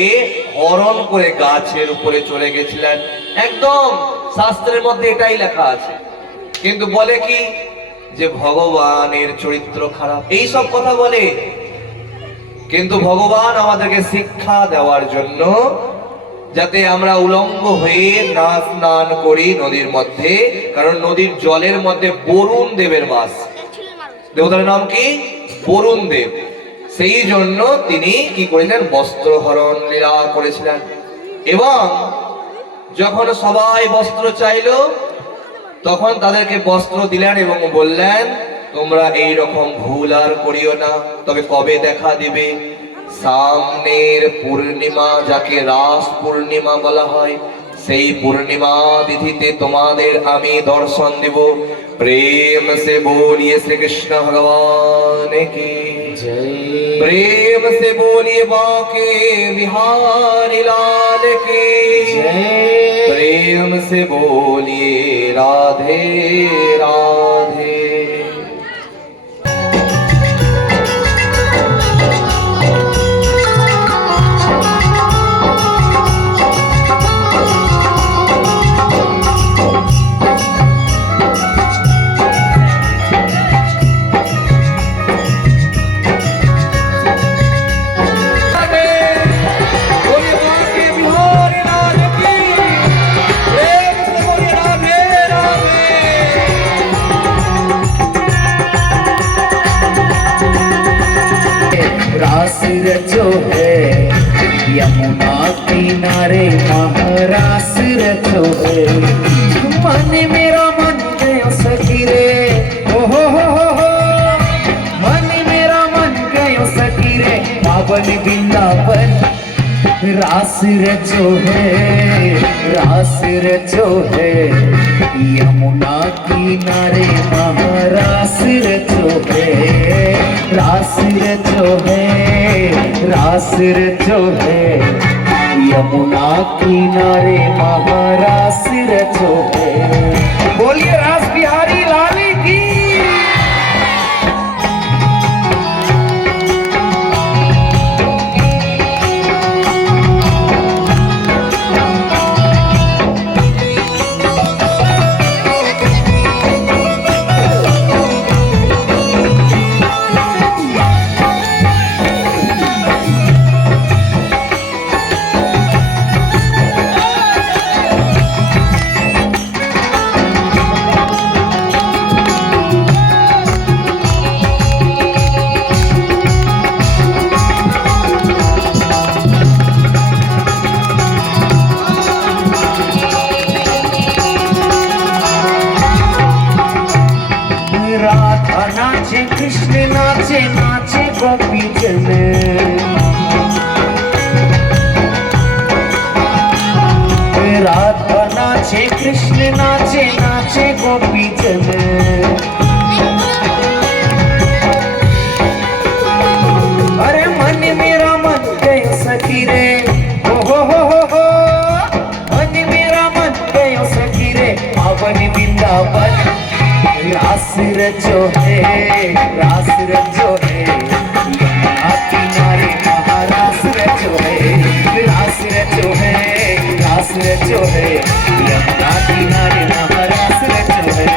হরণ করে গাছের উপরে চলে গেছিলেন। একদম শাস্ত্রের মধ্যে এটাই লেখা আছে। কিন্তু বলে কি যে ভগবানের চরিত্র খারাপ, এই সব কথা বলে। কিন্তু ভগবান আমাদেরকে শিক্ষা দেওয়ার জন্য যাতে আমরা উলঙ্গ হয়ে না স্নান করি নদীর মধ্যে, কারণ নদীর জলের মধ্যে বরুণ দেবের বাস। দেবতার নাম কি? বরুণ দেব। সেই জন্য তিনি কি করেছিলেন? বস্ত্রহরণ লীলা করেছিলেন। এবং যখন সবাই বস্ত্র চাইল তখন তাদেরকে বস্ত্র দিলেন এবং বললেন তোমরা এই রকম ভুল আর করিও না। তবে কবে দেখা দিবে? সামনের পূর্ণিমা, যাকে রাস পূর্ণিমা বলা হয়, সেই পূর্ণিমা তিথিতে তোমাদের আমি দর্শন দেব। প্রেম সে बोलिए श्री कृष्ण भगवान की जय। प्रेम से बोलिए बांके बिहारी लाल की जय। प्रेम से बोलिए राधे राधे। रचो है, यमुना किनारे महारास रचो है। मन मेरा मन गयो सखी रे, ओ हो, मन मेरा मन गयो सखी रे, पावन वृंदावन रास रचो है, रास रचो है, यमुना किनारे महारास रचो है, रास रचो है, रास रचो है, यमुना किनारे महारास रचो है। बोलिए रास बिहारी लाल की। राधा नाचे, कृष्ण नाचे, नाचे गोपी जन। राधा नाचे, कृष्ण नाचे, नाचे गोपी जन। अरे मन मेरा मन गयो सखी रे, ओ हो, मन मेरा मन गयो सखी रे, पावन वृंदावन रास रचो है, रास रचो है, यमुना किनारे महारास रचो है, रास रचो है, रास रचो है, यमुना किनारे महारास रचो है।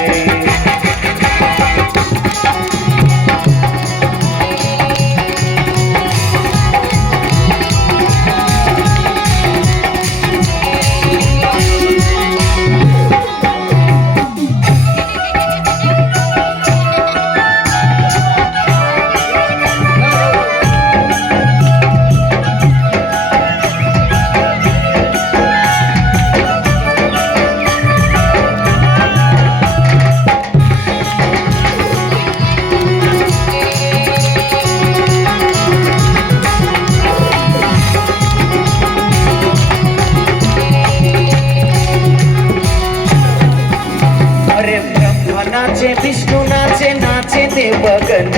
नाचे विष्णु नाचे, नाचे देवगन।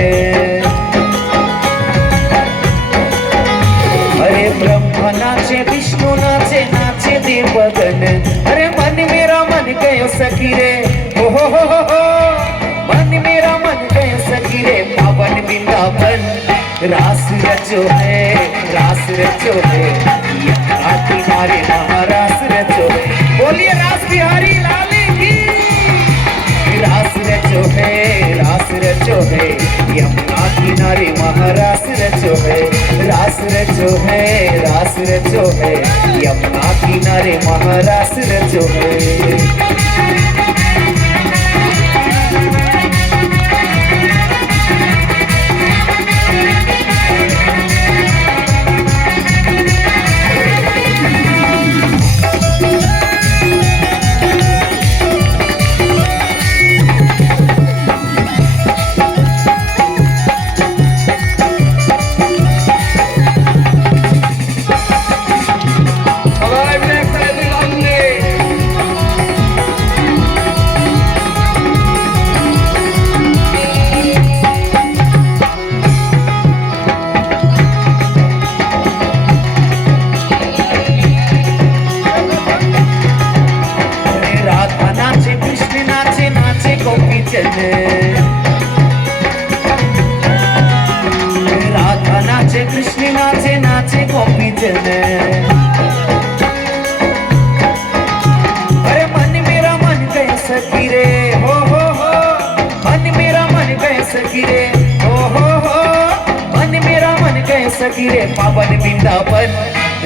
अरे ब्रह्मा नाचे, विष्णु नाचे, नाचे देवगन। अरे मन मेरा मन गयो सखी रे, ओ हो, मन मेरा मन गयो सखी रे, पावन वृंदावन रास रचो है, रास रचो है, यमुना किनारे महारास रचो है। बोलिए रास बिहारी लाल की। रास रचो है, रास रचो है, यमुना किनारे महारास रचो है, रास रचो है, रास रचो है, यमुना किनारे महारास रचो है। राधा नाचे, कृष्ण नाचे, नाचे गोपी जन। अरे मन मेरा मन गए सखी रे, हो, मन मेरा मन गए सखी रे, हो, मन मेरा मन गए सखी रे, पावन वृंदावन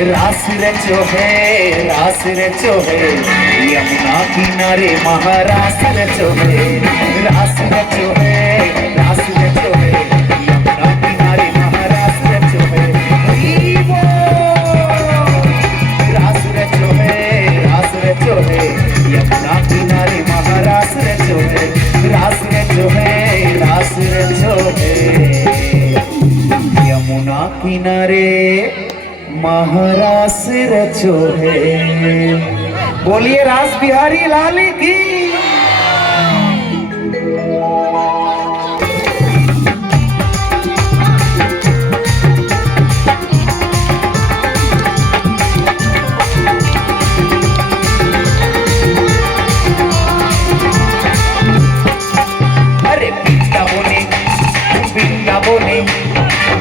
रास रचो है, रास रचो है, यमुना किनारे महारास रचो है, रास रचो है, रास रचो है, यमुना किनारे महारास रचो है। महारास रचो है। बोलिए रास बिहारी लाल की।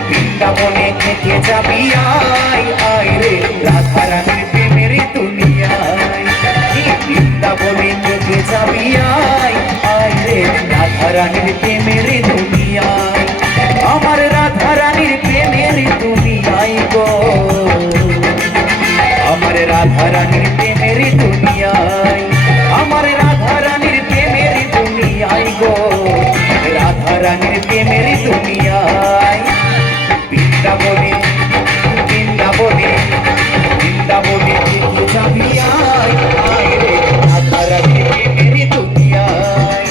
বৃন্দাবনে থেকে যাবি আয় আয় রে রাধা রানীর প্রেমের দুনিয়ায়। বৃন্দাবনে থেকে যাবি আয় আয় রে রাধা রানীর প্রেমের দুনিয়ায়। আমার রাধা রানীর প্রেমের দুনিয়ায় গো, আমার রাধা রানীর প্রেমের দুনিয়ায়, আমার রাধা রানীর প্রেমের দুনিয়ায় গো, রাধা রানীর প্রেমের দুনিয়ায়। বৃন্দাবনে বৃন্দাবনে বৃন্দাবনে থেকে যাবি আয় আয় রে রাধা রানীর প্রেমের দুনিয়ায়।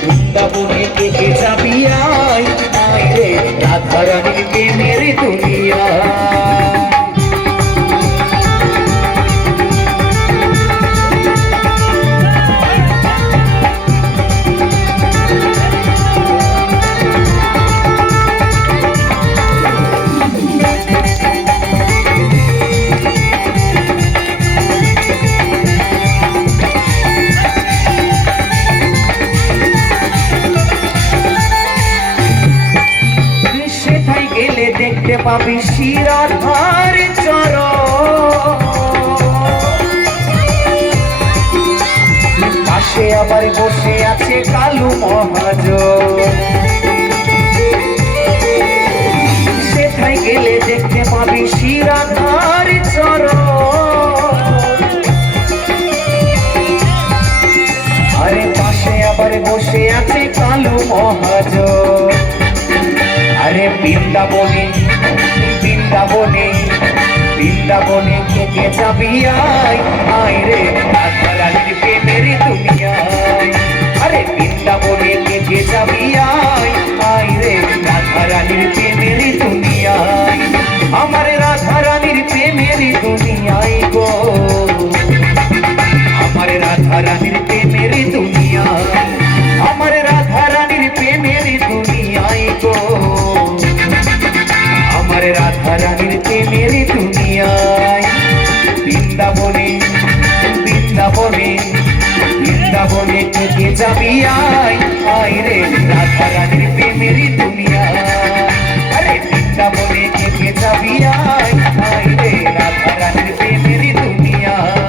বৃন্দাবনে থেকে যাবি আয় আয় রে রাধা রানীর প্রেমের দুনিয়ায়। দেখতে পাবি শিরাধার চরণ, পাশে আবার বসে আছে কালু মহাজন। সেথায় গেলে দেখতে পাবি শিরাধার চরণ, আরে পাশে আবার বসে আছে কালু মহাজন। আরে বৃন্দাবনে বৃন্দাবনে বৃন্দাবনে থেকে যাবি আয় আয় রে রাধা রানীর প্রেমের দুনিয়ায়। আরে বৃন্দাবনে থেকে যাবি আয় আয় রে রাধা রানীর প্রেমের দুনিয়ায়। আমার রাধা রানীর প্রেমের দুনিয়ায় গো, আমার রাধা রানীর প্রেমের দুনিয়ায়, আমার রাধা রানীর প্রেমের দুনিয়ায় গো, আমার রাধা রানীর প্রেমের দুনিয়ায়। বৃন্দাবনে বৃন্দাবনে বৃন্দাবনে থেকে যাবি আয় আয় রে রাধা রানীর প্রেমের দুনিয়ায়। আরে বৃন্দাবনে থেকে যাবি আয় আয় রে রাধা রানীর প্রেমের দুনিয়ায়।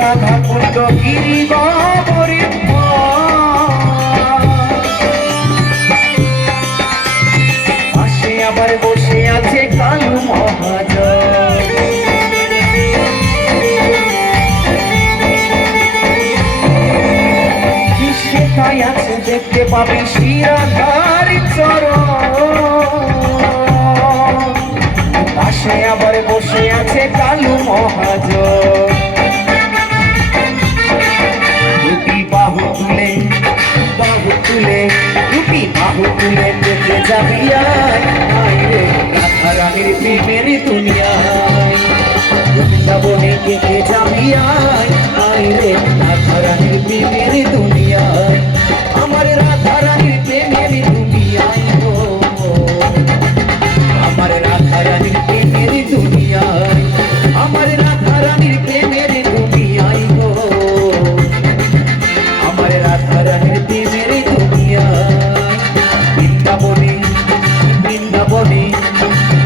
রাধা কুণ্ড গিরি বাবরে পাশে আবার বসে আছে কালু মহাজন। সেটাই আছে দেখতে পাবি শিরাধার চরণ, পাশে আবার বসে আছে কালু মহাজন। বাহু তুলে বাহু তুলে দুটি বাহু তুলে দেখে যাবি আয় আয় রে রাধা রানীর প্রেমের দুনিয়ায়। বৃন্দাবনে দেখে যাবি আয় আয় রে রাধা রানীর প্রেমের দুনিয়ায়। আমার রাধা রানীর প্রেমের দুনিয়ায় গো, আমার রাধা রানীর প্রেমের দুনিয়ায়, আমার রাধা রানীর প্রেমের দুনিয়ায় গো, আমার রাধা রানীর প্রেমের দুনিয়ায়। বৃন্দাবনে বৃন্দাবনে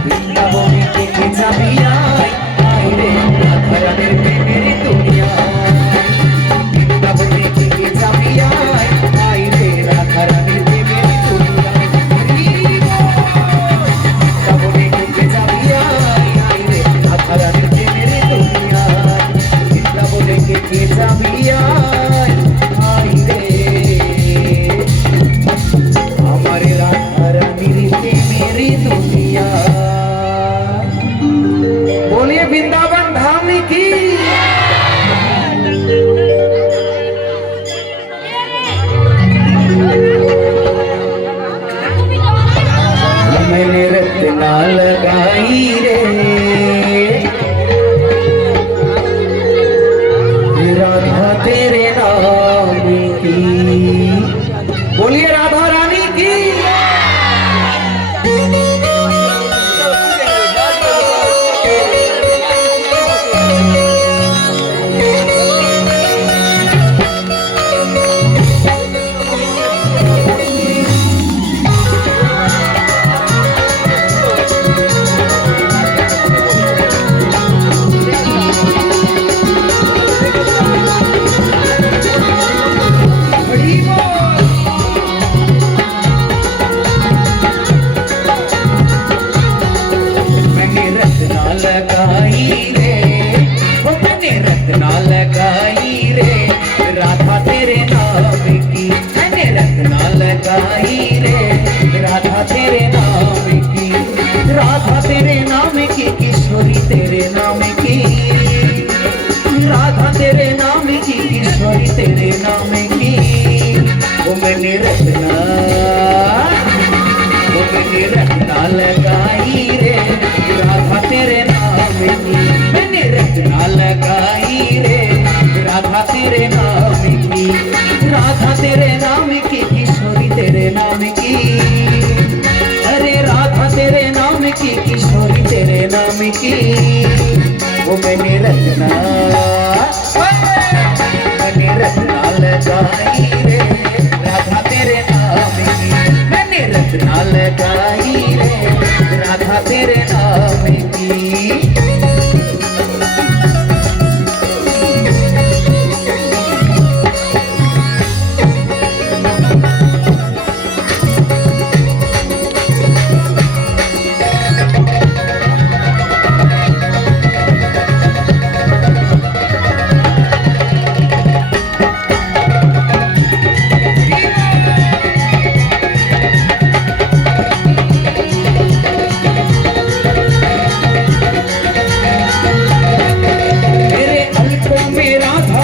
বৃন্দাবনে থেকে যাবি আয় আয় রে রাধা রানীর প্রেমের দুনিয়ায়। বৃন্দাবনে থেকে যাবি আয় আয় রে রাধা রানীর लगाई रे राधा तेरे नाम की। बोलिए राधा रानी की। लगाई रे वो मैंने रत्ना लगाई रे राधा तेरे नाम की। मैंने रत्ना लगाई रे राधा तेरे नाम की। राधा तेरे नाम की किशोरी तेरे नाम की। राधा तेरे नाम की किशोरी तेरे नाम की। वो मैंने रत्ना लगाई रे राधा तेरे नाम की। मैंने रत्ना लगाई रे राधा तेरे नाम की। राधा तेरे नाम की किशोरी तेरे नाम की। अरे राधा तेरे नाम की किशोरी तेरे नाम की। वो मैंने रत्ना लगाई रे राधा तेरे नाम की। मैंने रत्ना लगाई रे राधा तेरे नाम की।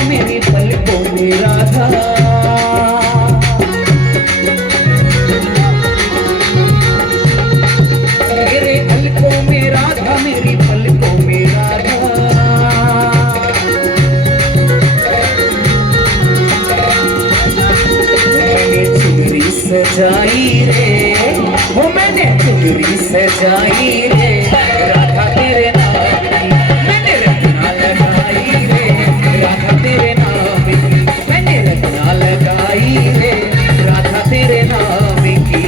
मेरी पलकों में राधा मेरे पलकों में राधा मेरी पलकों में राधा। मैंने चुनरी सजाई रे वो मैंने चुनरी सजाई रे राधा तेरे नाम की। मैंने रत्ना लगाई रे राधा तेरे नाम की। मैंने रत्ना लगाई रे राधा तेरे नाम की।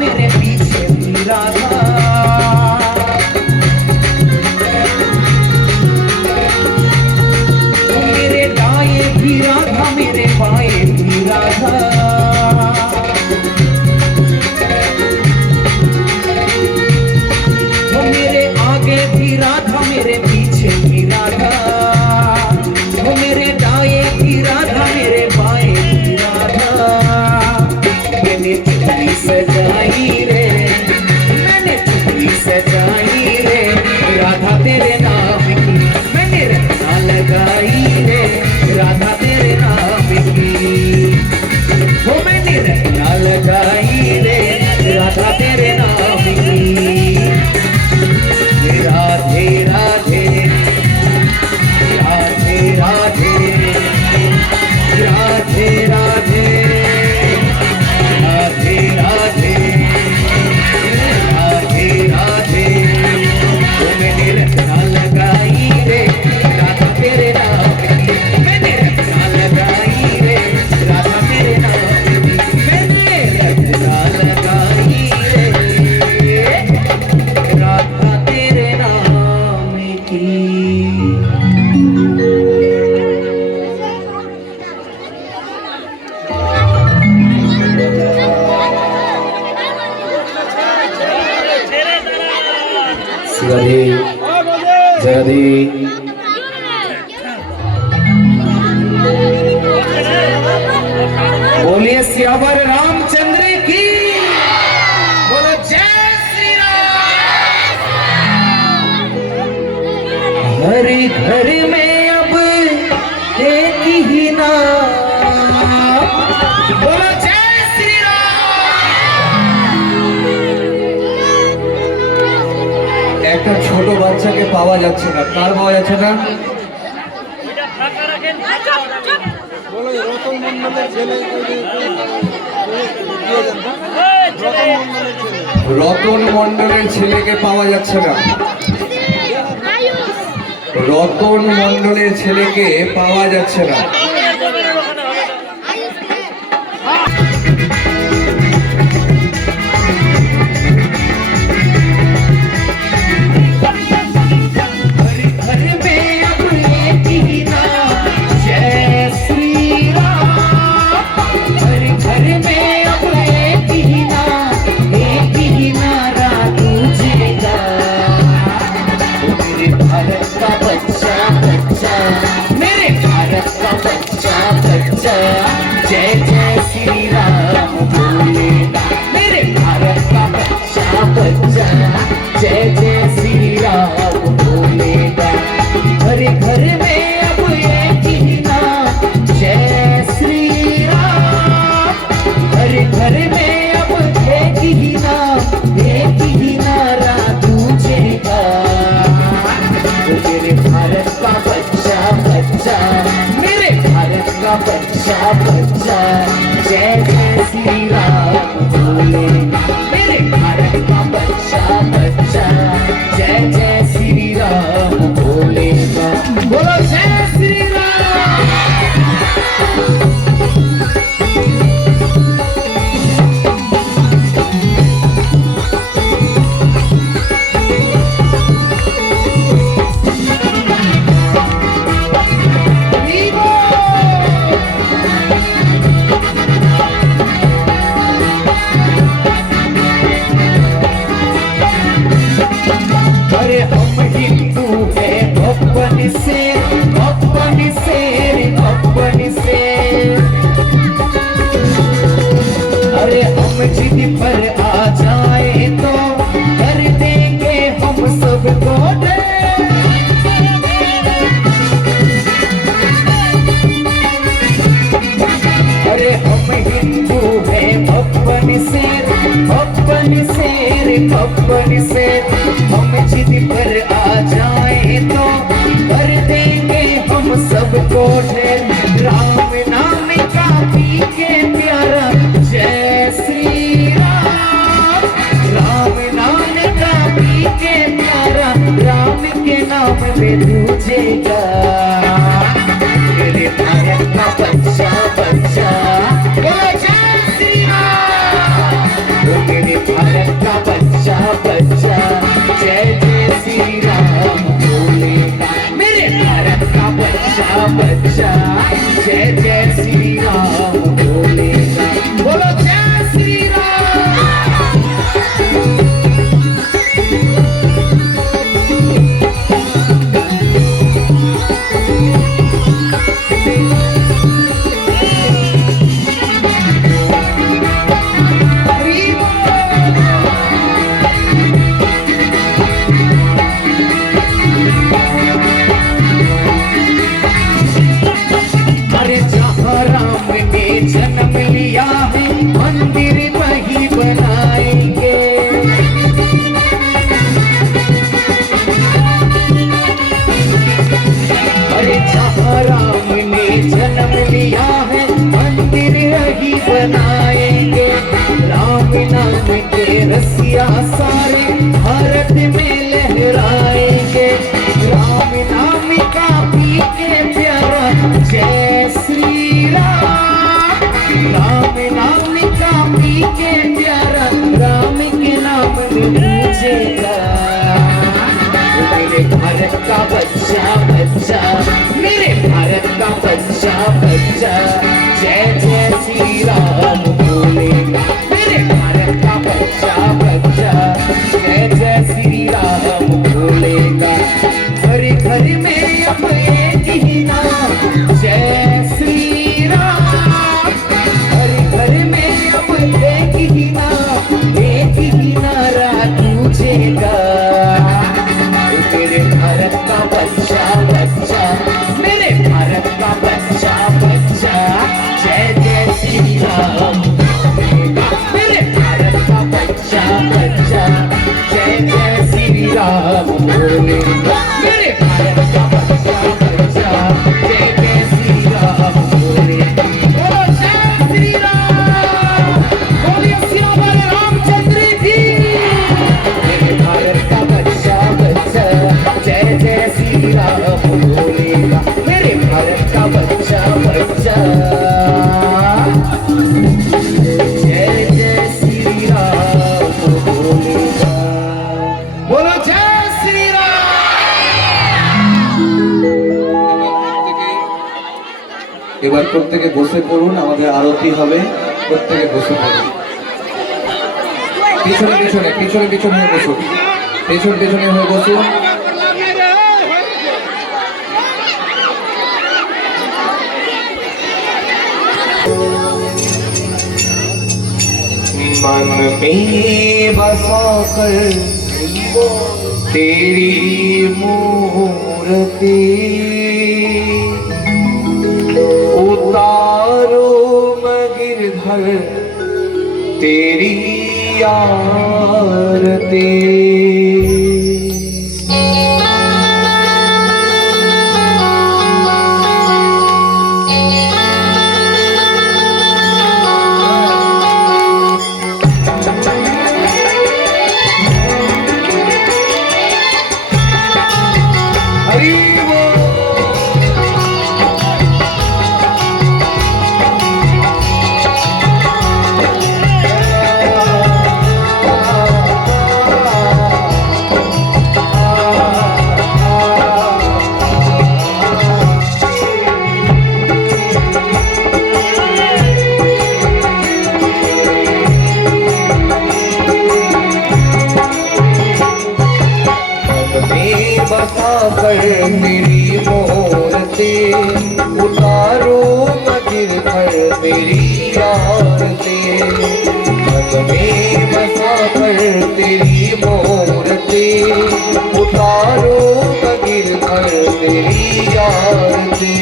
मेरे पीछे भी राधा। मेरे दाएं भी राधा मेरे बाएं भी राधा। वो मेरे आगे भी राधा मेरे पीछे भी राधा। वो मेरे दाएं भी राधा मेरे बाएं भी राधा। मैंने चुनरी सजाई रे मैंने चुनरी सजाई रे राधा तेरे नाम की। मैंने रत्ना लगाई रे राधा तेरे नाम की। वो मैंने रत्ना लगाई रे राधा तेरे नाम की। राधे राधे राधे राधे राधे राधे राधे राधे राधे राधे। वो मैंने रत्ना लगाई रे राधा तेरे नाम सियावर रामचंद्र की बोलो जय श्री राम। हर घर में अब एक ही नाम बोलो जय श्री राम। একটা ছোট বাচ্চাকে পাওয়া যাচ্ছে না, কার পাওয়া যাচ্ছে না? রতন মন্ডলের ছেলেকে পাওয়া যাচ্ছে না, রতন মন্ডলের ছেলেকে পাওয়া যাচ্ছে না। जय जय श्री राम बोलेगा मेरे भारत का बच्चा बच्चा, जय जय श्री राम बोलेगा। हर घर में अब एक ही नाम जय श्री राम। हर घर में अब एक ही नाम, एक ही नारा गूंजेगा। मेरे भारत का बच्चा बच्चा, मेरे भारत का बच्चा बच्चा, जय जय श्री राम बोलेगा मेरे भारत का बच्चा बच्चा, जय जय श्री राम बोलेगा बोलो जय श्री राम। अरे हम हिंदू है अपन से अपन से। अरे हम जिद पर आ जाए तो कर देंगे हम सबको डर। अरे हम हिंदू है अपन से अपन से। हम जिद पर आ जाए तो कर देंगे हम सबको ढेर। राम नाम का पी के प्यारा जय श्री राम। राम नाम का पी के प्यारा, राम के नाम में दूजेगा। मेरे भारत का बच्चा बच्चा बोलो जय श्री राम। मेरे भारत का बच्चा बच्चा, जय जय श्री राम बोलेगा मेरे भारत का बच्चा बच्चा, जय जय श्री राम बोलेगा बोलो जय श्री राम। अरे जहाँ राम এবার প্রত্যেকে বসে পড়ুন, আমাদের আরতি হবে, প্রত্যেকে বসে পড়ুন। পিছনে পিছনে পিছনে পিছনে হয়ে বসুন, পেছন পেছনে হয়ে বসুন। मन में बसा कर तेरी मूर्ति उतारो मैं गिरधर तेरी आरती। मेरी मूर्ति उतारो मदिर पर मेरी आरती। मन में बसा कर तेरी मूर्ति उतारो मदिर पर मेरी आरती।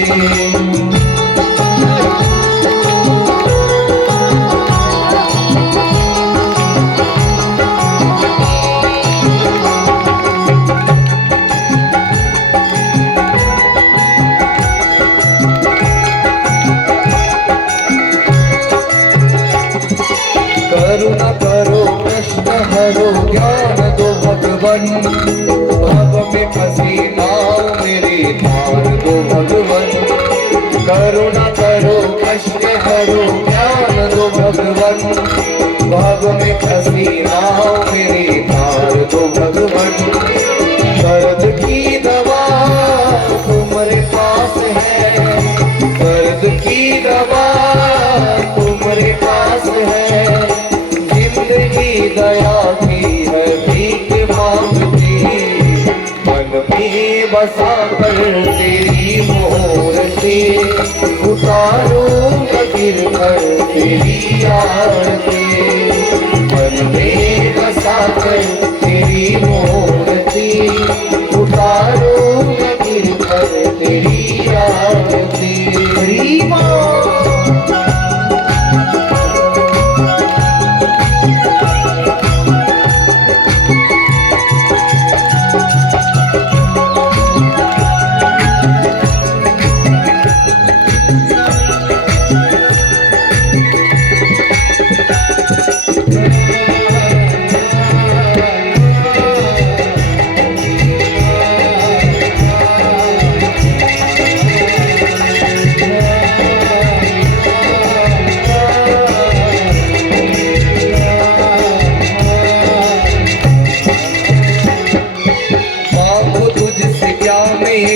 करुणा करो कृष्ण हरो ज्ञान दो भगवन। भव में फंसी नाव मेरी तार दो भगवन। करुणा करो कृष्ण हरो ज्ञान दो भगवन। भव में फंसी नाव मेरी तार दो भगवन। दर्द की दवा तुम्हारे पास है, दर्द की दवा तुम्हारे पास है। दया की है भीख मांगती। मन में बसा कर तेरी मूर्ति उतारो गिर कर तेरी आरती। मन में बसा कर तेरी मूर्ति उतारो गिर कर तेरी आरती।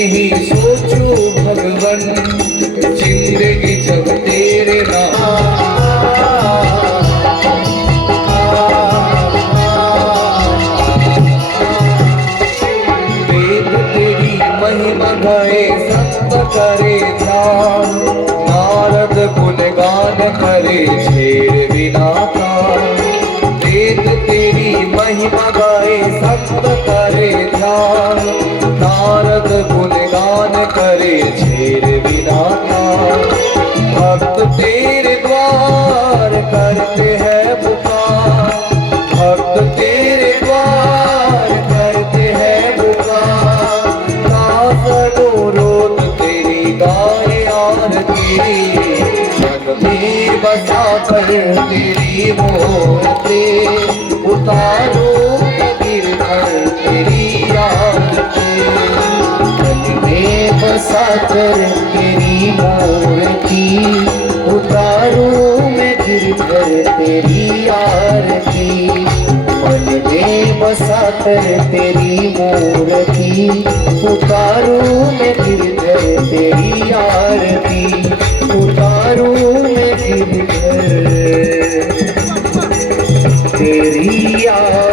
ही सोचो भगवन जिंदगी जब तेरे नाम। वेद तेरी महिमा गाए संत करे ध्यान। नारद गुणगान करे छेड़ बिना का। वेद तेरी महिमा गाए संत करे ध्यान। नारद गुणगान करे छेड़ बिना का। भक्त तेरे द्वार करते हैं पुकार। भक्त तेरे द्वार करते हैं पुकार। दास अनुरोध तेरी गाए आरती। मन में बसा कर तेरी मूर्ति उतारो गिर कर तेरी आरती। बसा कर तेरी मूर्ति उतारो मैं गिर कर तेरी आरती। मन में बसा कर तेरी मूर्ति उतारो मैं गिर कर तेरी आरती। तेरी याद